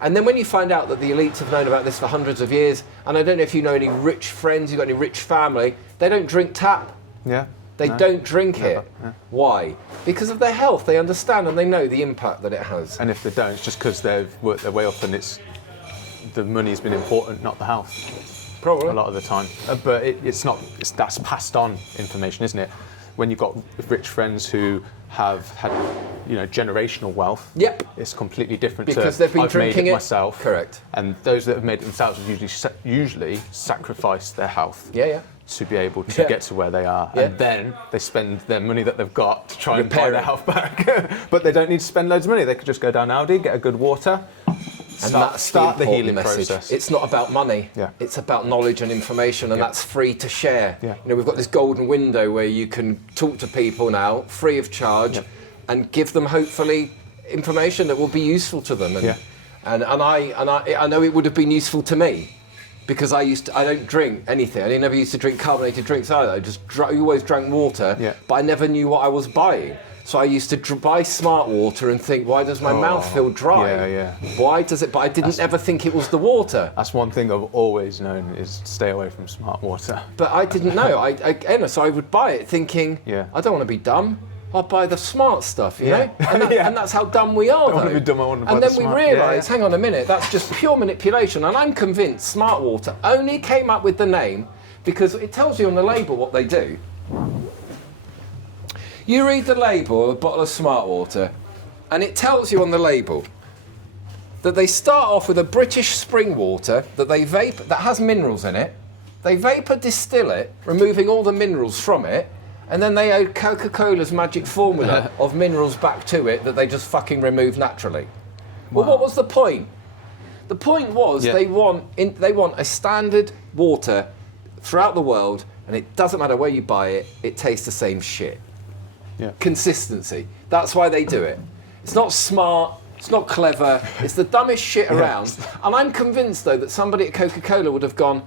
And then when you find out that the elites have known about this for hundreds of years, and I don't know if you know any rich friends, you've got any rich family, they don't drink tap. Yeah. They don't drink Never. it. Yeah. Why? Because of their health. They understand and they know the impact that it has. And if they don't, it's just because they've worked their way up and the money's been important, not the health. Probably. A lot of the time. But that's passed on information, isn't it? When you've got rich friends who have had, generational wealth. Yep. It's completely different Because to they've been I've drinking made it it myself. Correct. And those that have made it themselves usually sacrifice their health. Yeah. To be able to get to where they are. Yeah. And then they spend their money that they've got to try and Repair buy their it. health back. But they don't need to spend loads of money. They could just go down Aldi, get a good water, And that's start the important healing message. process. It's not about money. Yeah. It's about knowledge and information, and that's free to share. Yeah. We've got this golden window where you can talk to people now, free of charge, and give them hopefully information that will be useful to them. And I know it would have been useful to me, because I don't drink anything. I never used to drink carbonated drinks either. I always drank water, but I never knew what I was buying. So I used to buy smart water and think, why does my mouth feel dry? Yeah. Why does it? But I didn't ever think it was the water. That's one thing I've always known is stay away from smart water. But I didn't know. So I would buy it thinking, I don't want to be dumb. I'll buy the smart stuff, you know? And that's how dumb we are, I want to be dumb, I want to buy And the then we smart. realise, hang on a minute, that's just pure manipulation. And I'm convinced Smart Water only came up with the name because it tells you on the label what they do. You read the label of a bottle of Smart Water, and it tells you on the label that they start off with a British spring water that that has minerals in it. They vapor distill it, removing all the minerals from it, and then they add Coca-Cola's magic formula of minerals back to it that they just fucking remove naturally. Well, what was the point? The point was they want a standard water throughout the world, and it doesn't matter where you buy it, it tastes the same shit. Yeah. Consistency. That's why they do it. It's not smart, it's not clever, it's the dumbest shit around. And I'm convinced, though, that somebody at Coca-Cola would have gone,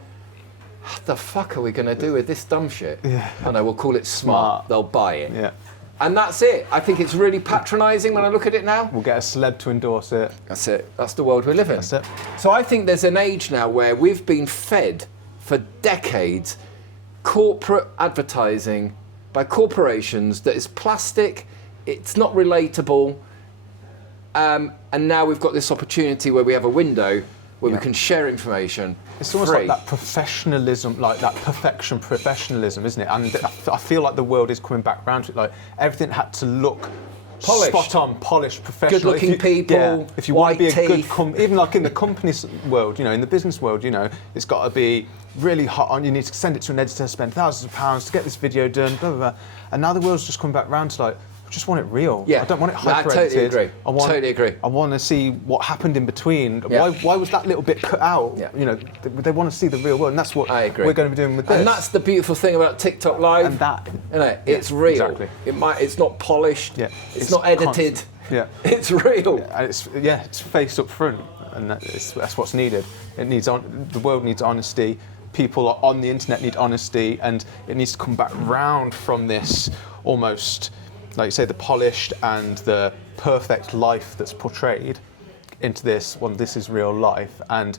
what the fuck are we going to do with this dumb shit? I know, we'll call it smart. They'll buy it. Yeah. And that's it. I think it's really patronising when I look at it now. We'll get a celeb to endorse it. That's it. That's the world we live in. That's it. So I think there's an age now where we've been fed for decades corporate advertising by corporations that is plastic, it's not relatable, and now we've got this opportunity where we have a window where we can share information. It's almost free. like that professionalism, like that professionalism, isn't it? And I feel like the world is coming back around to it. Like everything had to look Polished. spot on, polished, professional. Good-looking people, if you want to be white a good, teeth. even like in the company world, in the business world, it's got to be really hot on. You need to send it to an editor, spend thousands of pounds to get this video done, blah, blah, blah. And now the world's just come back around to like, I just want it real. Yeah. I don't want it No, I hyper-edited. totally agree. Totally agree. I want to see what happened in between. Yeah. Why was that little bit cut out? Yeah. They want to see the real world, and that's what I agree. we're going to be doing with this. And that's the beautiful thing about TikTok Live. And that. It's real. Exactly. It's not polished. Yeah. It's not edited. It's real. And it's face up front, and that's what's needed. The world needs honesty. People on the internet need honesty, and it needs to come back round from this almost, like you say, the polished and the perfect life that's portrayed into this. Well, this is real life, and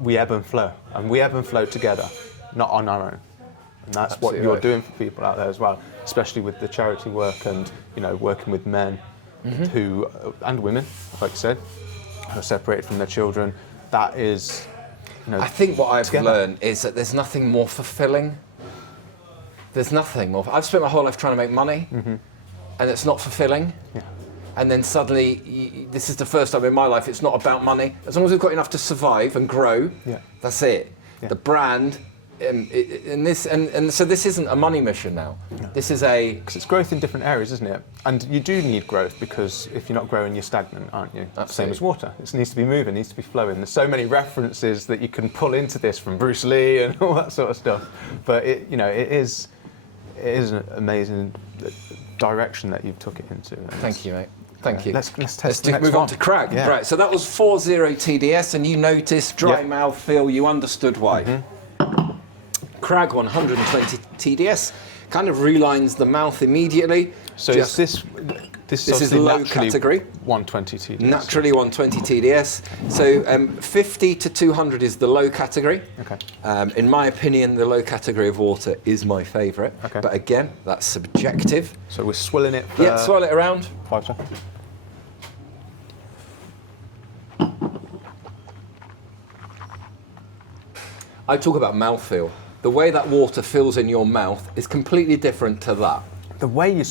we ebb and flow, together, not on our own. And that's Absolutely what you're right. doing for people out there as well, especially with the charity work and working with men who and women, like you said, who are separated from their children. That is. I think what I've together. learned is that there's nothing more fulfilling. There's nothing more. I've spent my whole life trying to make money, and it's not fulfilling. Yeah. And then suddenly, this is the first time in my life it's not about money. As long as we've got enough to survive and grow, that's it. Yeah. The brand so this isn't a money mission now. No. This is a... Because it's growth in different areas, isn't it? And you do need growth, because if you're not growing, you're stagnant, aren't you? Absolutely. Same as water. It needs to be moving, needs to be flowing. There's so many references that you can pull into this from Bruce Lee and all that sort of stuff. But it is an amazing direction that you've took it into. Thank you, mate. Thank you. Let's test Let's the next move one. on to Crag. Yeah. Right, so that was 4.0 TDS, and you noticed dry mouth feel. You understood why. Crag 120 TDS kind of relines the mouth immediately. So Just, this is low category. 120 TDS. Naturally 120 TDS. So 50 to 200 is the low category. Okay. In my opinion, the low category of water is my favourite. Okay. But again, that's subjective. So we're swilling it for... Yeah, swirl it around. 5 seconds. I talk about mouthfeel. The way that water fills in your mouth is completely different to that. The way you...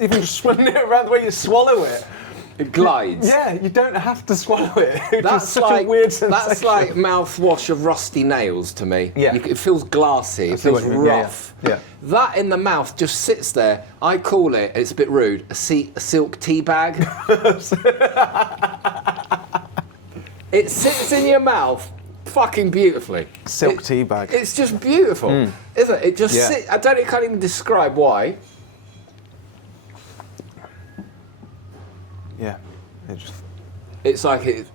even just swilling it around, the way you swallow it. It glides. Yeah, you don't have to swallow it. It's That's such like a weird sensation. That's like mouthwash of rusty nails to me. Yeah. It feels glassy. It see feels what you mean. Yeah, rough. yeah. That in the mouth just sits there. I call it. It's a bit rude. A silk tea bag. It sits in your mouth, fucking beautifully. Silk tea bag. It's just beautiful, isn't it? It just Yeah. sits. I can't even describe why. Yeah. It just... It's like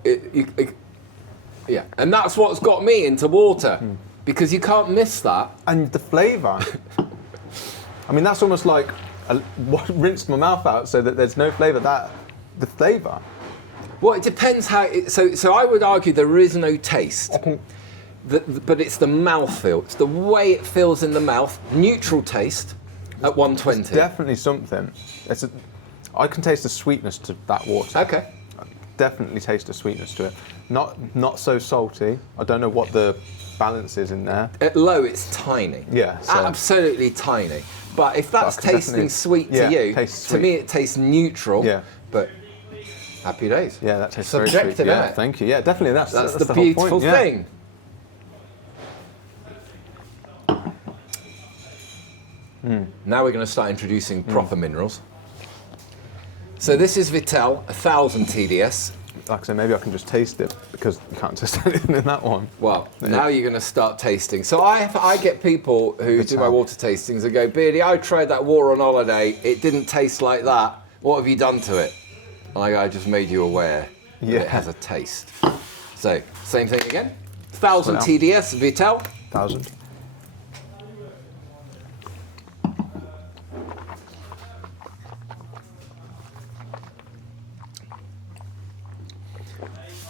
yeah, and that's what's got me into water, because you can't miss that. And the flavour. I mean, that's almost like rinsed my mouth out so that there's no flavour. The flavour. Well, it depends how. So I would argue there is no taste, but it's the mouthfeel. It's the way it feels in the mouth. Neutral taste at 120. It's definitely something. I can taste the sweetness to that water. Okay. Definitely taste the sweetness to it. Not so salty. I don't know what the balance is in there. At low, it's tiny. Yeah. So Absolutely tiny. But if that's I can tasting definitely- sweet yeah, to you, tastes to sweet. me it tastes neutral. Yeah. But happy days. Yeah, that tastes Subjective, very sweet. Yeah, isn't it? thank you. Yeah, definitely. That's That's the whole beautiful point. Yeah. thing. Now we're going to start introducing proper minerals. So this is Vitel, 1000 TDS. Like I say, maybe I can just taste it, because you can't taste anything in that one. Well, now you're going to start tasting. So I get people who do my water tastings and go, Beardy, I tried that water on holiday. It didn't taste like that. What have you done to it? And I go, I just made you aware that it has a taste. So, same thing again. 1000 TDS, Vitel. 1000.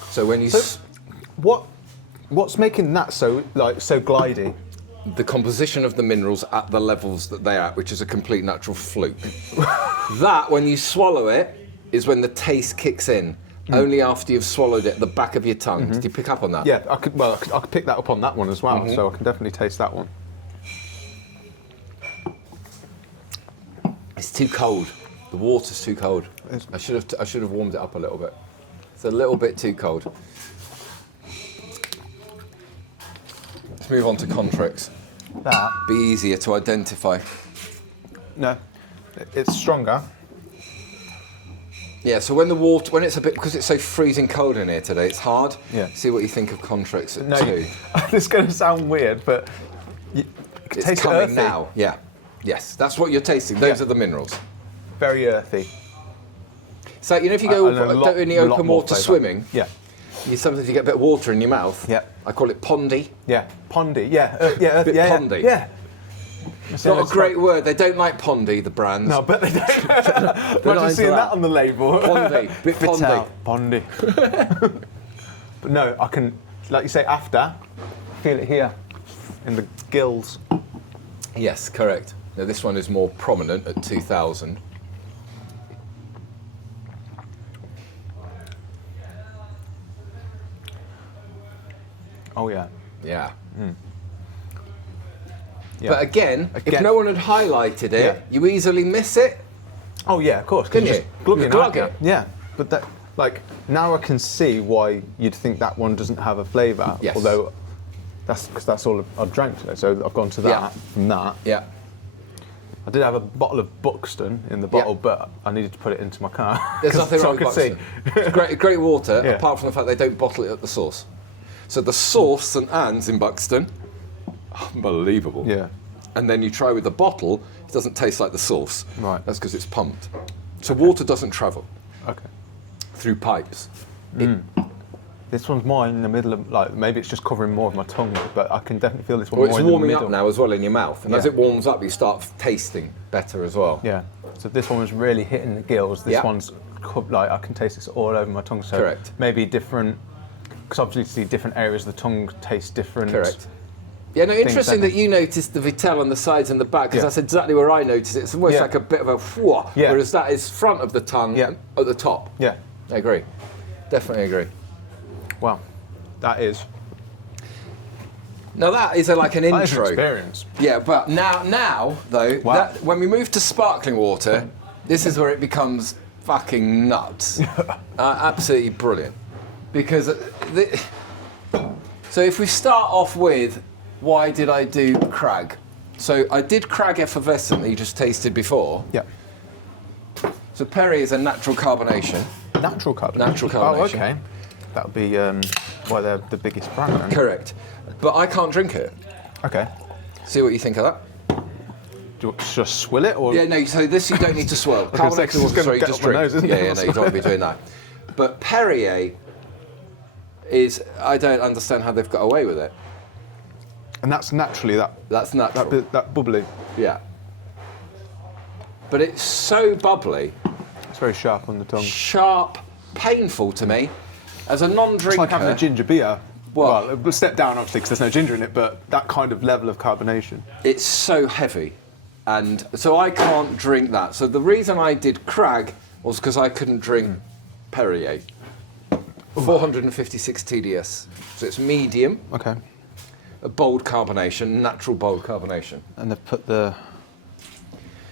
So when you... What's making that so glidey? The composition of the minerals at the levels that they're at, which is a complete natural fluke. That, when you swallow it, is when the taste kicks in. Only after you've swallowed it at the back of your tongue. Did you pick up on that? Yeah, I could pick that up on that one as well, so I can definitely taste that one. It's too cold. The water's too cold. I should have warmed it up a little bit. It's a little bit too cold. Let's move on to Contrix. That? Be easier to identify. No, it's stronger. Yeah, so when it's a bit, because it's so freezing cold in here today, it's hard. Yeah. See what you think of Contrix at 2. This is going to sound weird, but you can It's taste coming earthy. now. Yeah. Yes, that's what you're tasting. Those are the minerals. Very earthy. So, you know, if you go in the open water flavour. swimming, Yeah. sometimes you get a bit of water in your mouth. Yeah. I call it pondy. Yeah. Pondy. Yeah. Earthy. Bit Yeah. pondy. Yeah. It's not a great word. They don't like pondy, the brands. No, but they don't. not Imagine into seeing that. that on the label. Pondy. Bit pondy. Pondy. But no, I can, like you say, after, feel it here in the gills. Yes, correct. Now this one is more prominent at 2000. Oh yeah. Yeah. Yeah. But again, if no one had highlighted it, Yeah. you easily miss it. Oh yeah, of course. Couldn't you? Just glug You it, glug aren't you? it. Yeah, but that, like, now I can see why you'd think that one doesn't have a flavour. Yes. Although That's because that's all I've drank today. So I've gone to that Yeah. from that. Yeah. I did have a bottle of Buxton in the bottle, but I needed to put it into my car. There's nothing so wrong I with could Buxton. It's great water, Yeah. apart from the fact they don't bottle it at the source. So the source, St Anne's in Buxton, unbelievable. Yeah. And then you try with the bottle, it doesn't taste like the source. Right. That's because it's pumped. So water doesn't travel Okay. through pipes. This one's more in the middle of, like, maybe it's just covering more of my tongue, but I can definitely feel this one Well, more it's in the warming middle. up now as well in your mouth. And as Yeah. it warms up, you start tasting better as well. Yeah. So this one was really hitting the gills. This Yeah. one's like I can taste this all over my tongue. So Correct. maybe different, because obviously different areas of the tongue taste different. Correct. Yeah, no, interesting don't that you noticed the Vittel on the sides and the back, because Yeah. that's exactly where I noticed it. It's almost Yeah. like a bit of a whoa, Yeah. whereas that is front of the tongue Yeah. at the top. Yeah. I agree. Definitely agree. Wow. That is Now that is like an an intro. experience. Yeah, but now though, Wow. that, when we move to sparkling water, this is where it becomes fucking nuts. Absolutely brilliant. Because, so if we start off with, why did I do Crag? So I did Crag Effervescent that you just tasted before. Yeah. So Perrier is a natural carbonation. Natural carbonation. Natural Oh, carbonation. okay. That would be why they're the biggest brand. Then. Correct. But I can't drink it. Okay. See what you think of that? Do you want to just swill it or? Yeah, no, so this you don't need to swirl. was gonna say, 'cause Carbonated it's water, gonna sorry, get just up my drink. nose, isn't yeah, it? yeah, no, you don't want to be doing that. But Perrier is, I don't understand how they've got away with it. And that's naturally that That's natural. that bubbly. Yeah. But it's so bubbly, It's very sharp on the tongue. sharp, painful to me. As a non-drinker, It's like having a ginger beer. Well- Well, we'll step down obviously because there's no ginger in it, but that kind of level of carbonation. it's so heavy. And so I can't drink that. So the reason I did Crag was because I couldn't drink Perrier. 456 TDS. So it's medium, Okay. a bold carbonation, natural bold carbonation. And they've put the.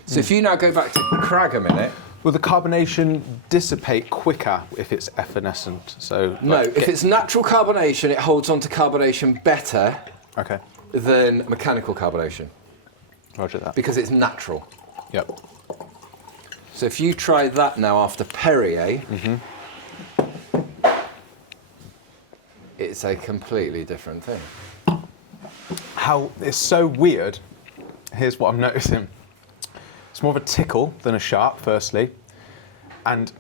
So if you now go back to Crag a minute, Will the carbonation dissipate quicker if it's effervescent? So no, like, if it's natural carbonation, it holds on to carbonation better okay, than mechanical carbonation roger that. because it's natural. Yep. So if you try that now after Perrier, it's a completely different thing. How it's so weird. Here's what I'm noticing. It's more of a tickle than a sharp, firstly, and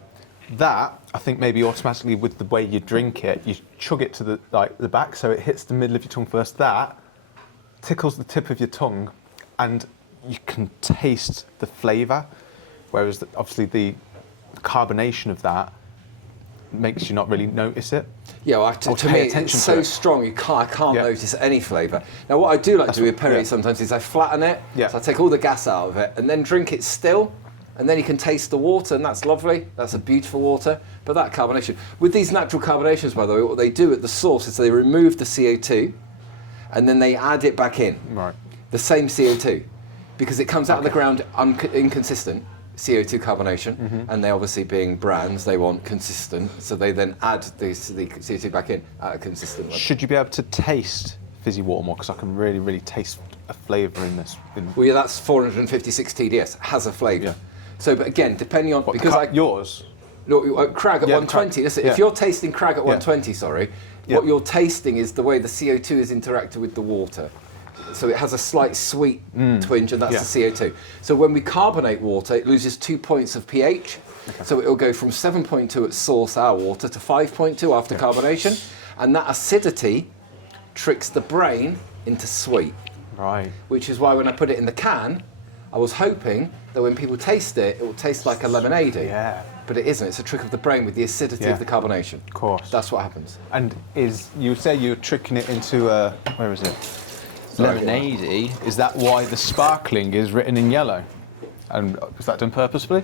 that I think maybe automatically with the way you drink it, you chug it to the back, so it hits the middle of your tongue first. That tickles the tip of your tongue, and you can taste the flavour. Whereas obviously the carbonation of that makes you not really notice it. Yeah, well, Or to pay me, attention it's to so it. strong. I can't Yeah. notice any flavour. Now, what I do like to do with Perrier yeah. sometimes is I flatten it. Yeah. So I take all the gas out of it and then drink it still, and then you can taste the water, and that's lovely. That's a beautiful water. But that carbonation, with these natural carbonations, by the way, what they do at the source is they remove the CO2, and then they add it back in. Right. The same CO2, because it comes out of the ground inconsistent. CO2 carbonation, and they obviously being brands, they want consistent, so they then add the CO2 back in at a consistent level. Should you be able to taste fizzy water more? Because I can really, really taste a flavour in this. Well, yeah, that's 456 TDS, has a flavour. Yeah. So, but again, depending on, because yours. look, Crag at Yeah, 120, listen, yeah. if you're tasting Crag at 120, sorry, Yeah. what you're tasting is the way the CO2 is interacted with the water. So it has a slight sweet twinge, and that's Yeah. the CO2. So when we carbonate water, it loses 2 points of pH. So it'll go from 7.2 at source, our water, to 5.2 after carbonation. And that acidity tricks the brain into sweet, Right. which is why when I put it in the can, I was hoping that when people taste it, it will taste like a lemonade. Yeah. But it isn't. It's a trick of the brain with the acidity Yeah. of the carbonation. Of course. That's what happens. And you say you're tricking it into a, where is it? Lemonade-y. Is that why the sparkling is written in yellow? And is that done purposefully?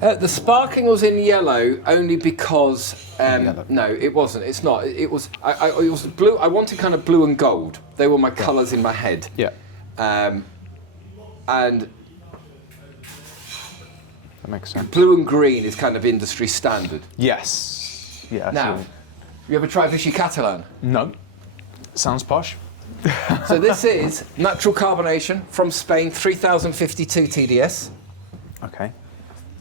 The sparkling was in yellow only because Yellow. no, it wasn't. It's not. It was. It was blue. I wanted kind of blue and gold. They were my colours in my head. Yeah. And That makes sense. blue and green is kind of industry standard. Yes. Yeah. Now, you ever tried Vichy Catalan? No. Sounds posh. So this is natural carbonation from Spain, 3052 TDS. Okay.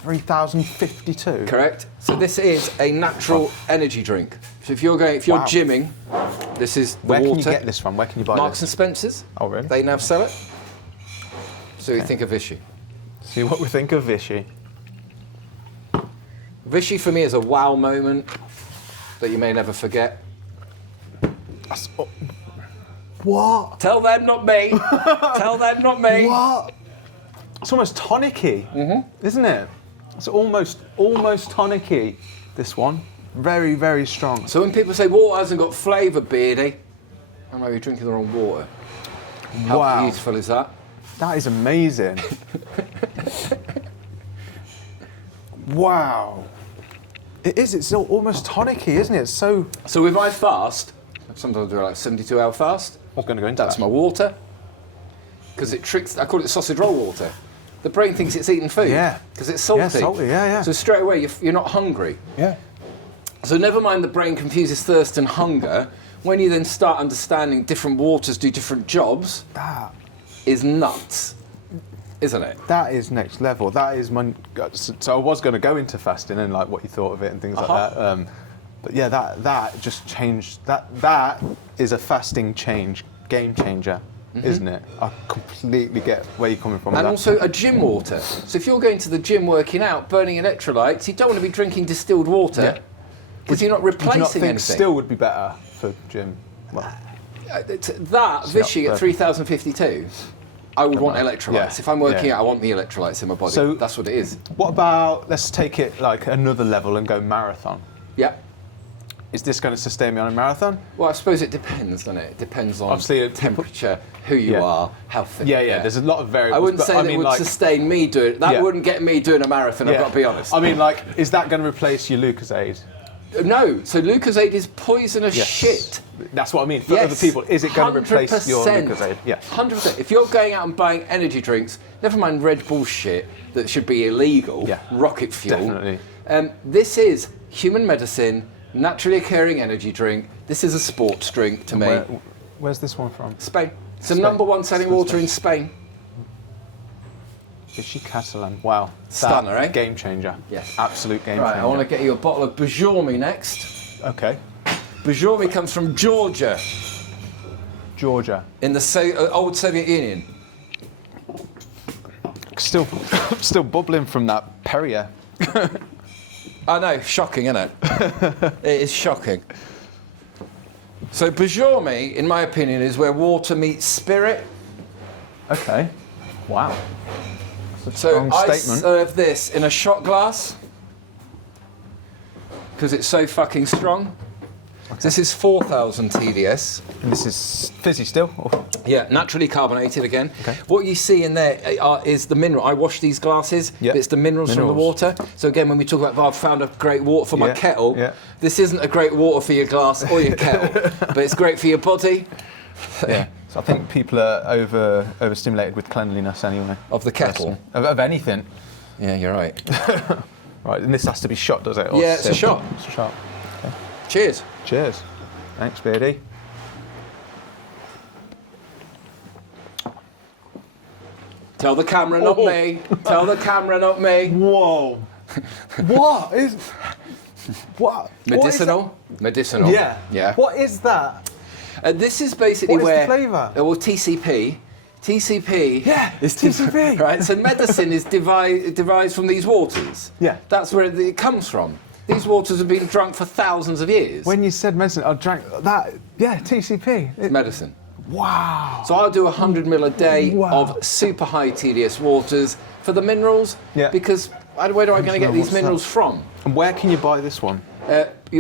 3052. Correct. So this is a natural energy drink. So if you're Wow. gymming, this is the Where water. can you get this from? Where can you buy Marks and this? Spencers. Oh, really? They now sell it. So you think of Vichy. See what we think of Vichy. Vichy for me is a wow moment that you may never forget. What? Tell them, not me. Tell them, not me. What? It's almost tonic-y, isn't it? It's almost tonic-y, this one. Very, very strong. So when people say water hasn't got flavour, Beardy, I know you're drinking the wrong water. How Wow. beautiful is that? That is amazing. Wow. It is, it's almost tonic-y, isn't it? It's so... So if I fast, sometimes I do like 72-hour fast, I was going to go into that's that. my water. Because it tricks, I call it sausage roll water. The brain thinks it's eating food. Yeah. Because it's salty. Yeah, salty, yeah. So straight away, you're not hungry. Yeah. So never mind the brain confuses thirst and hunger. When you then start understanding different waters do different jobs, That is nuts, isn't it? That is next level. That is my... So I was going to go into fasting and like what you thought of it and things like that. But yeah, that just changed. That is a fasting game changer, isn't it? I completely get where you're coming from. And with that. also a gym water. So if you're going to the gym working out, burning electrolytes, you don't want to be drinking distilled water because you're not Would you replacing not think anything. still would be better for gym? Well, That Vichy at perfect. 3052, I would want electrolytes. Yeah, If I'm working yeah. out, I want the electrolytes in my body. So- That's what it is. what about, let's take it like another level and go marathon. Yeah. Is this going to sustain me on a marathon? Well, I suppose it depends, doesn't it? It depends on Obviously, people- temperature, who you Yeah. are, how fit. Yeah. There's a lot of variables. I wouldn't but say I that mean, would like, sustain me doing it. That Yeah. wouldn't get me doing a marathon, I've got to be honest. I mean, like, is that going to replace your Lucozade? No, so Lucozade is poisonous Yes. shit. That's what I mean. For other people, is it going to replace your 100%. Lucozade? Yeah. 100%. If you're going out and buying energy drinks, never mind Red Bull shit that should be illegal, Yeah. rocket fuel. Definitely. This is human medicine, naturally occurring energy drink. This is a sports drink to me. Where's this one from? Spain. It's the Spain. number one selling water in Spain. Vichy Catalan. Wow. Stunner, That- eh? Game changer. Yes. Absolute game Right, changer. I want to get you a bottle of Bajormi next. Okay. Bajormi comes from Georgia Georgia. in the old Soviet Union. Still bubbling from that Perrier. I know, shocking, isn't it? It is shocking. So Bajormi, in my opinion, is where water meets spirit. Okay. Wow. So Strong I statement. serve this in a shot glass because it's so fucking strong. This is 4,000 TDS. And this is fizzy still? Or- Yeah, naturally carbonated again. Okay. What you see in there is the mineral. I wash these glasses. Yep. It's the minerals from the Minerals. water. So again, when we talk about, I've found a great water for my Yeah, kettle. yeah. This isn't a great water for your glass or your kettle, but it's great for your body. Yeah. So I think people are overstimulated with cleanliness anyway. Of the kettle. Of anything. Yeah, you're right. Right, and this has to be shot, does it? Or Yeah, it's a sipped? shot. It's a shot. Cheers. Cheers. Thanks, Beardy. Tell the camera, not me. Tell the camera, not me. Whoa. What is... What? Medicinal. Medicinal. Yeah. Yeah. What is that? This is basically What is the where. flavour? Well, TCP. TCP. Yeah, is TCP. Right. So medicine is derives from these waters. Yeah. That's where it comes from. These waters have been drunk for thousands of years. When you said medicine, I drank that. Yeah, TCP. Medicine. Wow. So I'll do 100 mil a day Wow. of super high TDS waters for the minerals. Yeah. Because where am I going to get these what's minerals from? And where can you buy this one?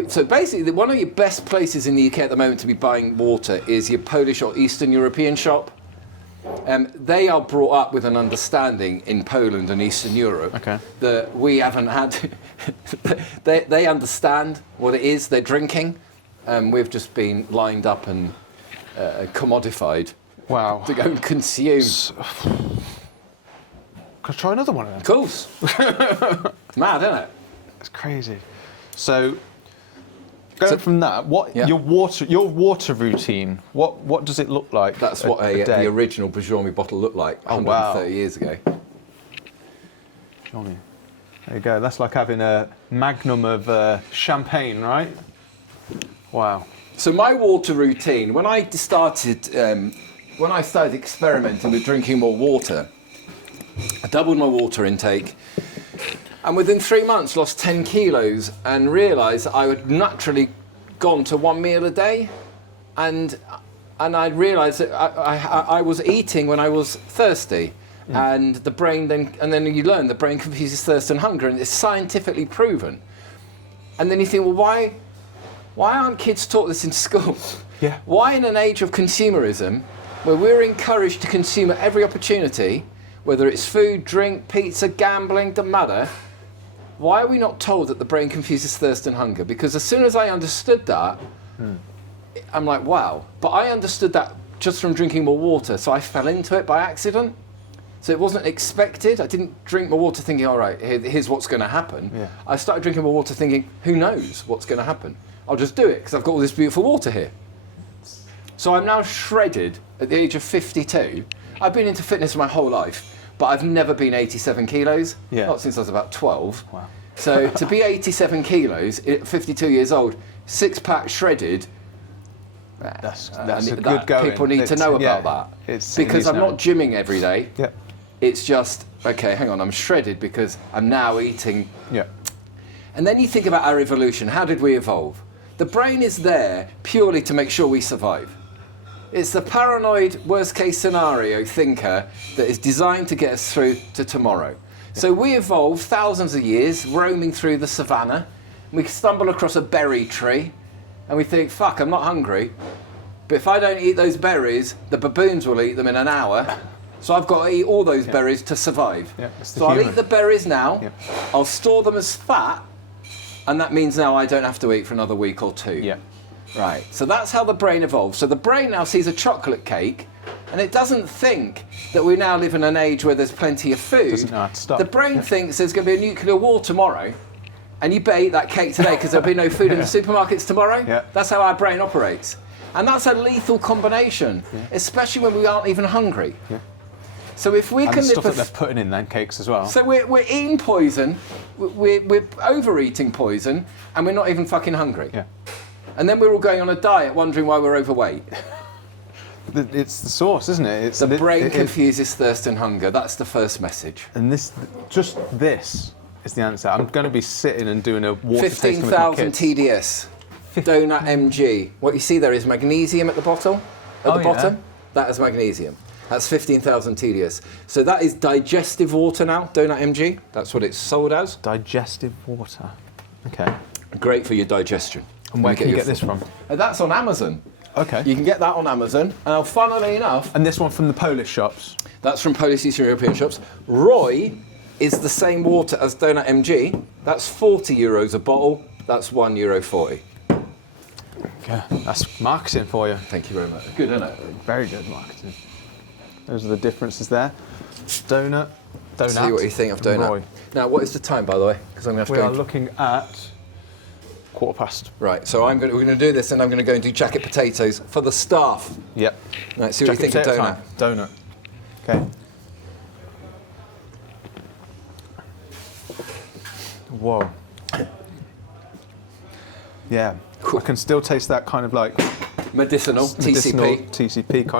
So basically, one of your best places in the UK at the moment to be buying water is your Polish or Eastern European shop. They are brought up with an understanding in Poland and Eastern Europe Okay. that we haven't had. They understand what it is they're drinking. We've just been lined up and commodified Wow. to go and consume. Could I try another one of them? Of course. It's mad, isn't it? It's crazy. So, Going from that, what Yeah. your water routine? What does it look like? That's what day? the original Bajormi bottle looked like 130 years ago. Johnny. There you go. That's like having a magnum of champagne, right? Wow. So my water routine, when I started experimenting with drinking more water, I doubled my water intake, and within 3 months lost 10 kilos and realised I had naturally gone to 1 meal a day, and I realised that I was eating when I was thirsty, and the brain then you learn the brain confuses thirst and hunger, and it's scientifically proven. And then you think, well, why aren't kids taught this in school? Yeah. Why in an age of consumerism, where we're encouraged to consume at every opportunity, whether it's food, drink, pizza, gambling, doesn't matter, why are we not told that the brain confuses thirst and hunger? Because as soon as I understood that, I'm like, wow. But I understood that just from drinking more water, so I fell into it by accident. So it wasn't expected. I didn't drink more water thinking, all right, here's what's going to happen. Yeah. I started drinking more water thinking, who knows what's going to happen? I'll just do it because I've got all this beautiful water here. So I'm now shredded at the age of 52. I've been into fitness my whole life, but I've never been 87 kilos. Yeah. Not since I was about 12. Wow. So to be 87 kilos at 52 years old, six-pack shredded, That's and a good going. people need to know about that. It Because needs I'm knowing. not gymming every day. Yeah. It's just, okay, hang on, I'm shredded because I'm now eating. Yeah. And then you think about our evolution. How did we evolve? The brain is there purely to make sure we survive. It's the paranoid worst-case scenario thinker that is designed to get us through to tomorrow. So we evolved thousands of years roaming through the savannah. We stumble across a berry tree and we think, fuck, I'm not hungry. But if I don't eat those berries, the baboons will eat them in an hour. So I've got to eat all those berries to survive. Yeah, it's the so I'll human. eat the berries now, Yeah. I'll store them as fat, and that means now I don't have to eat for another week or two. Yeah. Right, so that's how the brain evolves. So the brain now sees a chocolate cake, and it doesn't think that we now live in an age where there's plenty of food. Doesn't know how to stop. The brain thinks there's going to be a nuclear war tomorrow, and you better eat that cake today because there'll be no food in the supermarkets tomorrow. Yeah. That's how our brain operates. And that's a lethal combination, especially when we aren't even hungry. Yeah. So if we And can the live stuff that they're putting in them cakes as well. so we're eating poison, we're overeating poison, and we're not even fucking hungry. Yeah. And then we're all going on a diet wondering why we're overweight. It's the source, isn't it? It's The brain confuses thirst and hunger. That's the first message. And this is the answer. I'm going to be sitting and doing a water tasting with my 15,000 kids. TDS. Donut MG. What you see there is magnesium at the bottom. At the bottom, that is magnesium. That's 15,000 TDS. So that is digestive water now, Donut MG. That's what it's sold as. Digestive water. Okay. Great for your digestion. And where can you your get this from? That's on Amazon. Okay. You can get that on Amazon. And funnily enough, And this one from the Polish shops. that's from Polish Eastern European shops. Roy is the same water as Donut MG. That's 40 euros a bottle. That's €1.40. Okay. That's marketing for you. Thank you very much. Good, isn't it? Very good marketing. Those are the differences there. Donut. See what you think of and donut. Roy. Now, what is the time, by the way? Because I'm going to We are have to go. looking at 1:15. Right, so we're going to do this, and I'm going to go and do jacket potatoes for the staff. Yep. Right, see what you think of donut. Donut. Okay. Whoa. Yeah. Cool. I can still taste that kind of like Medicinal, medicinal TCP. TCP kind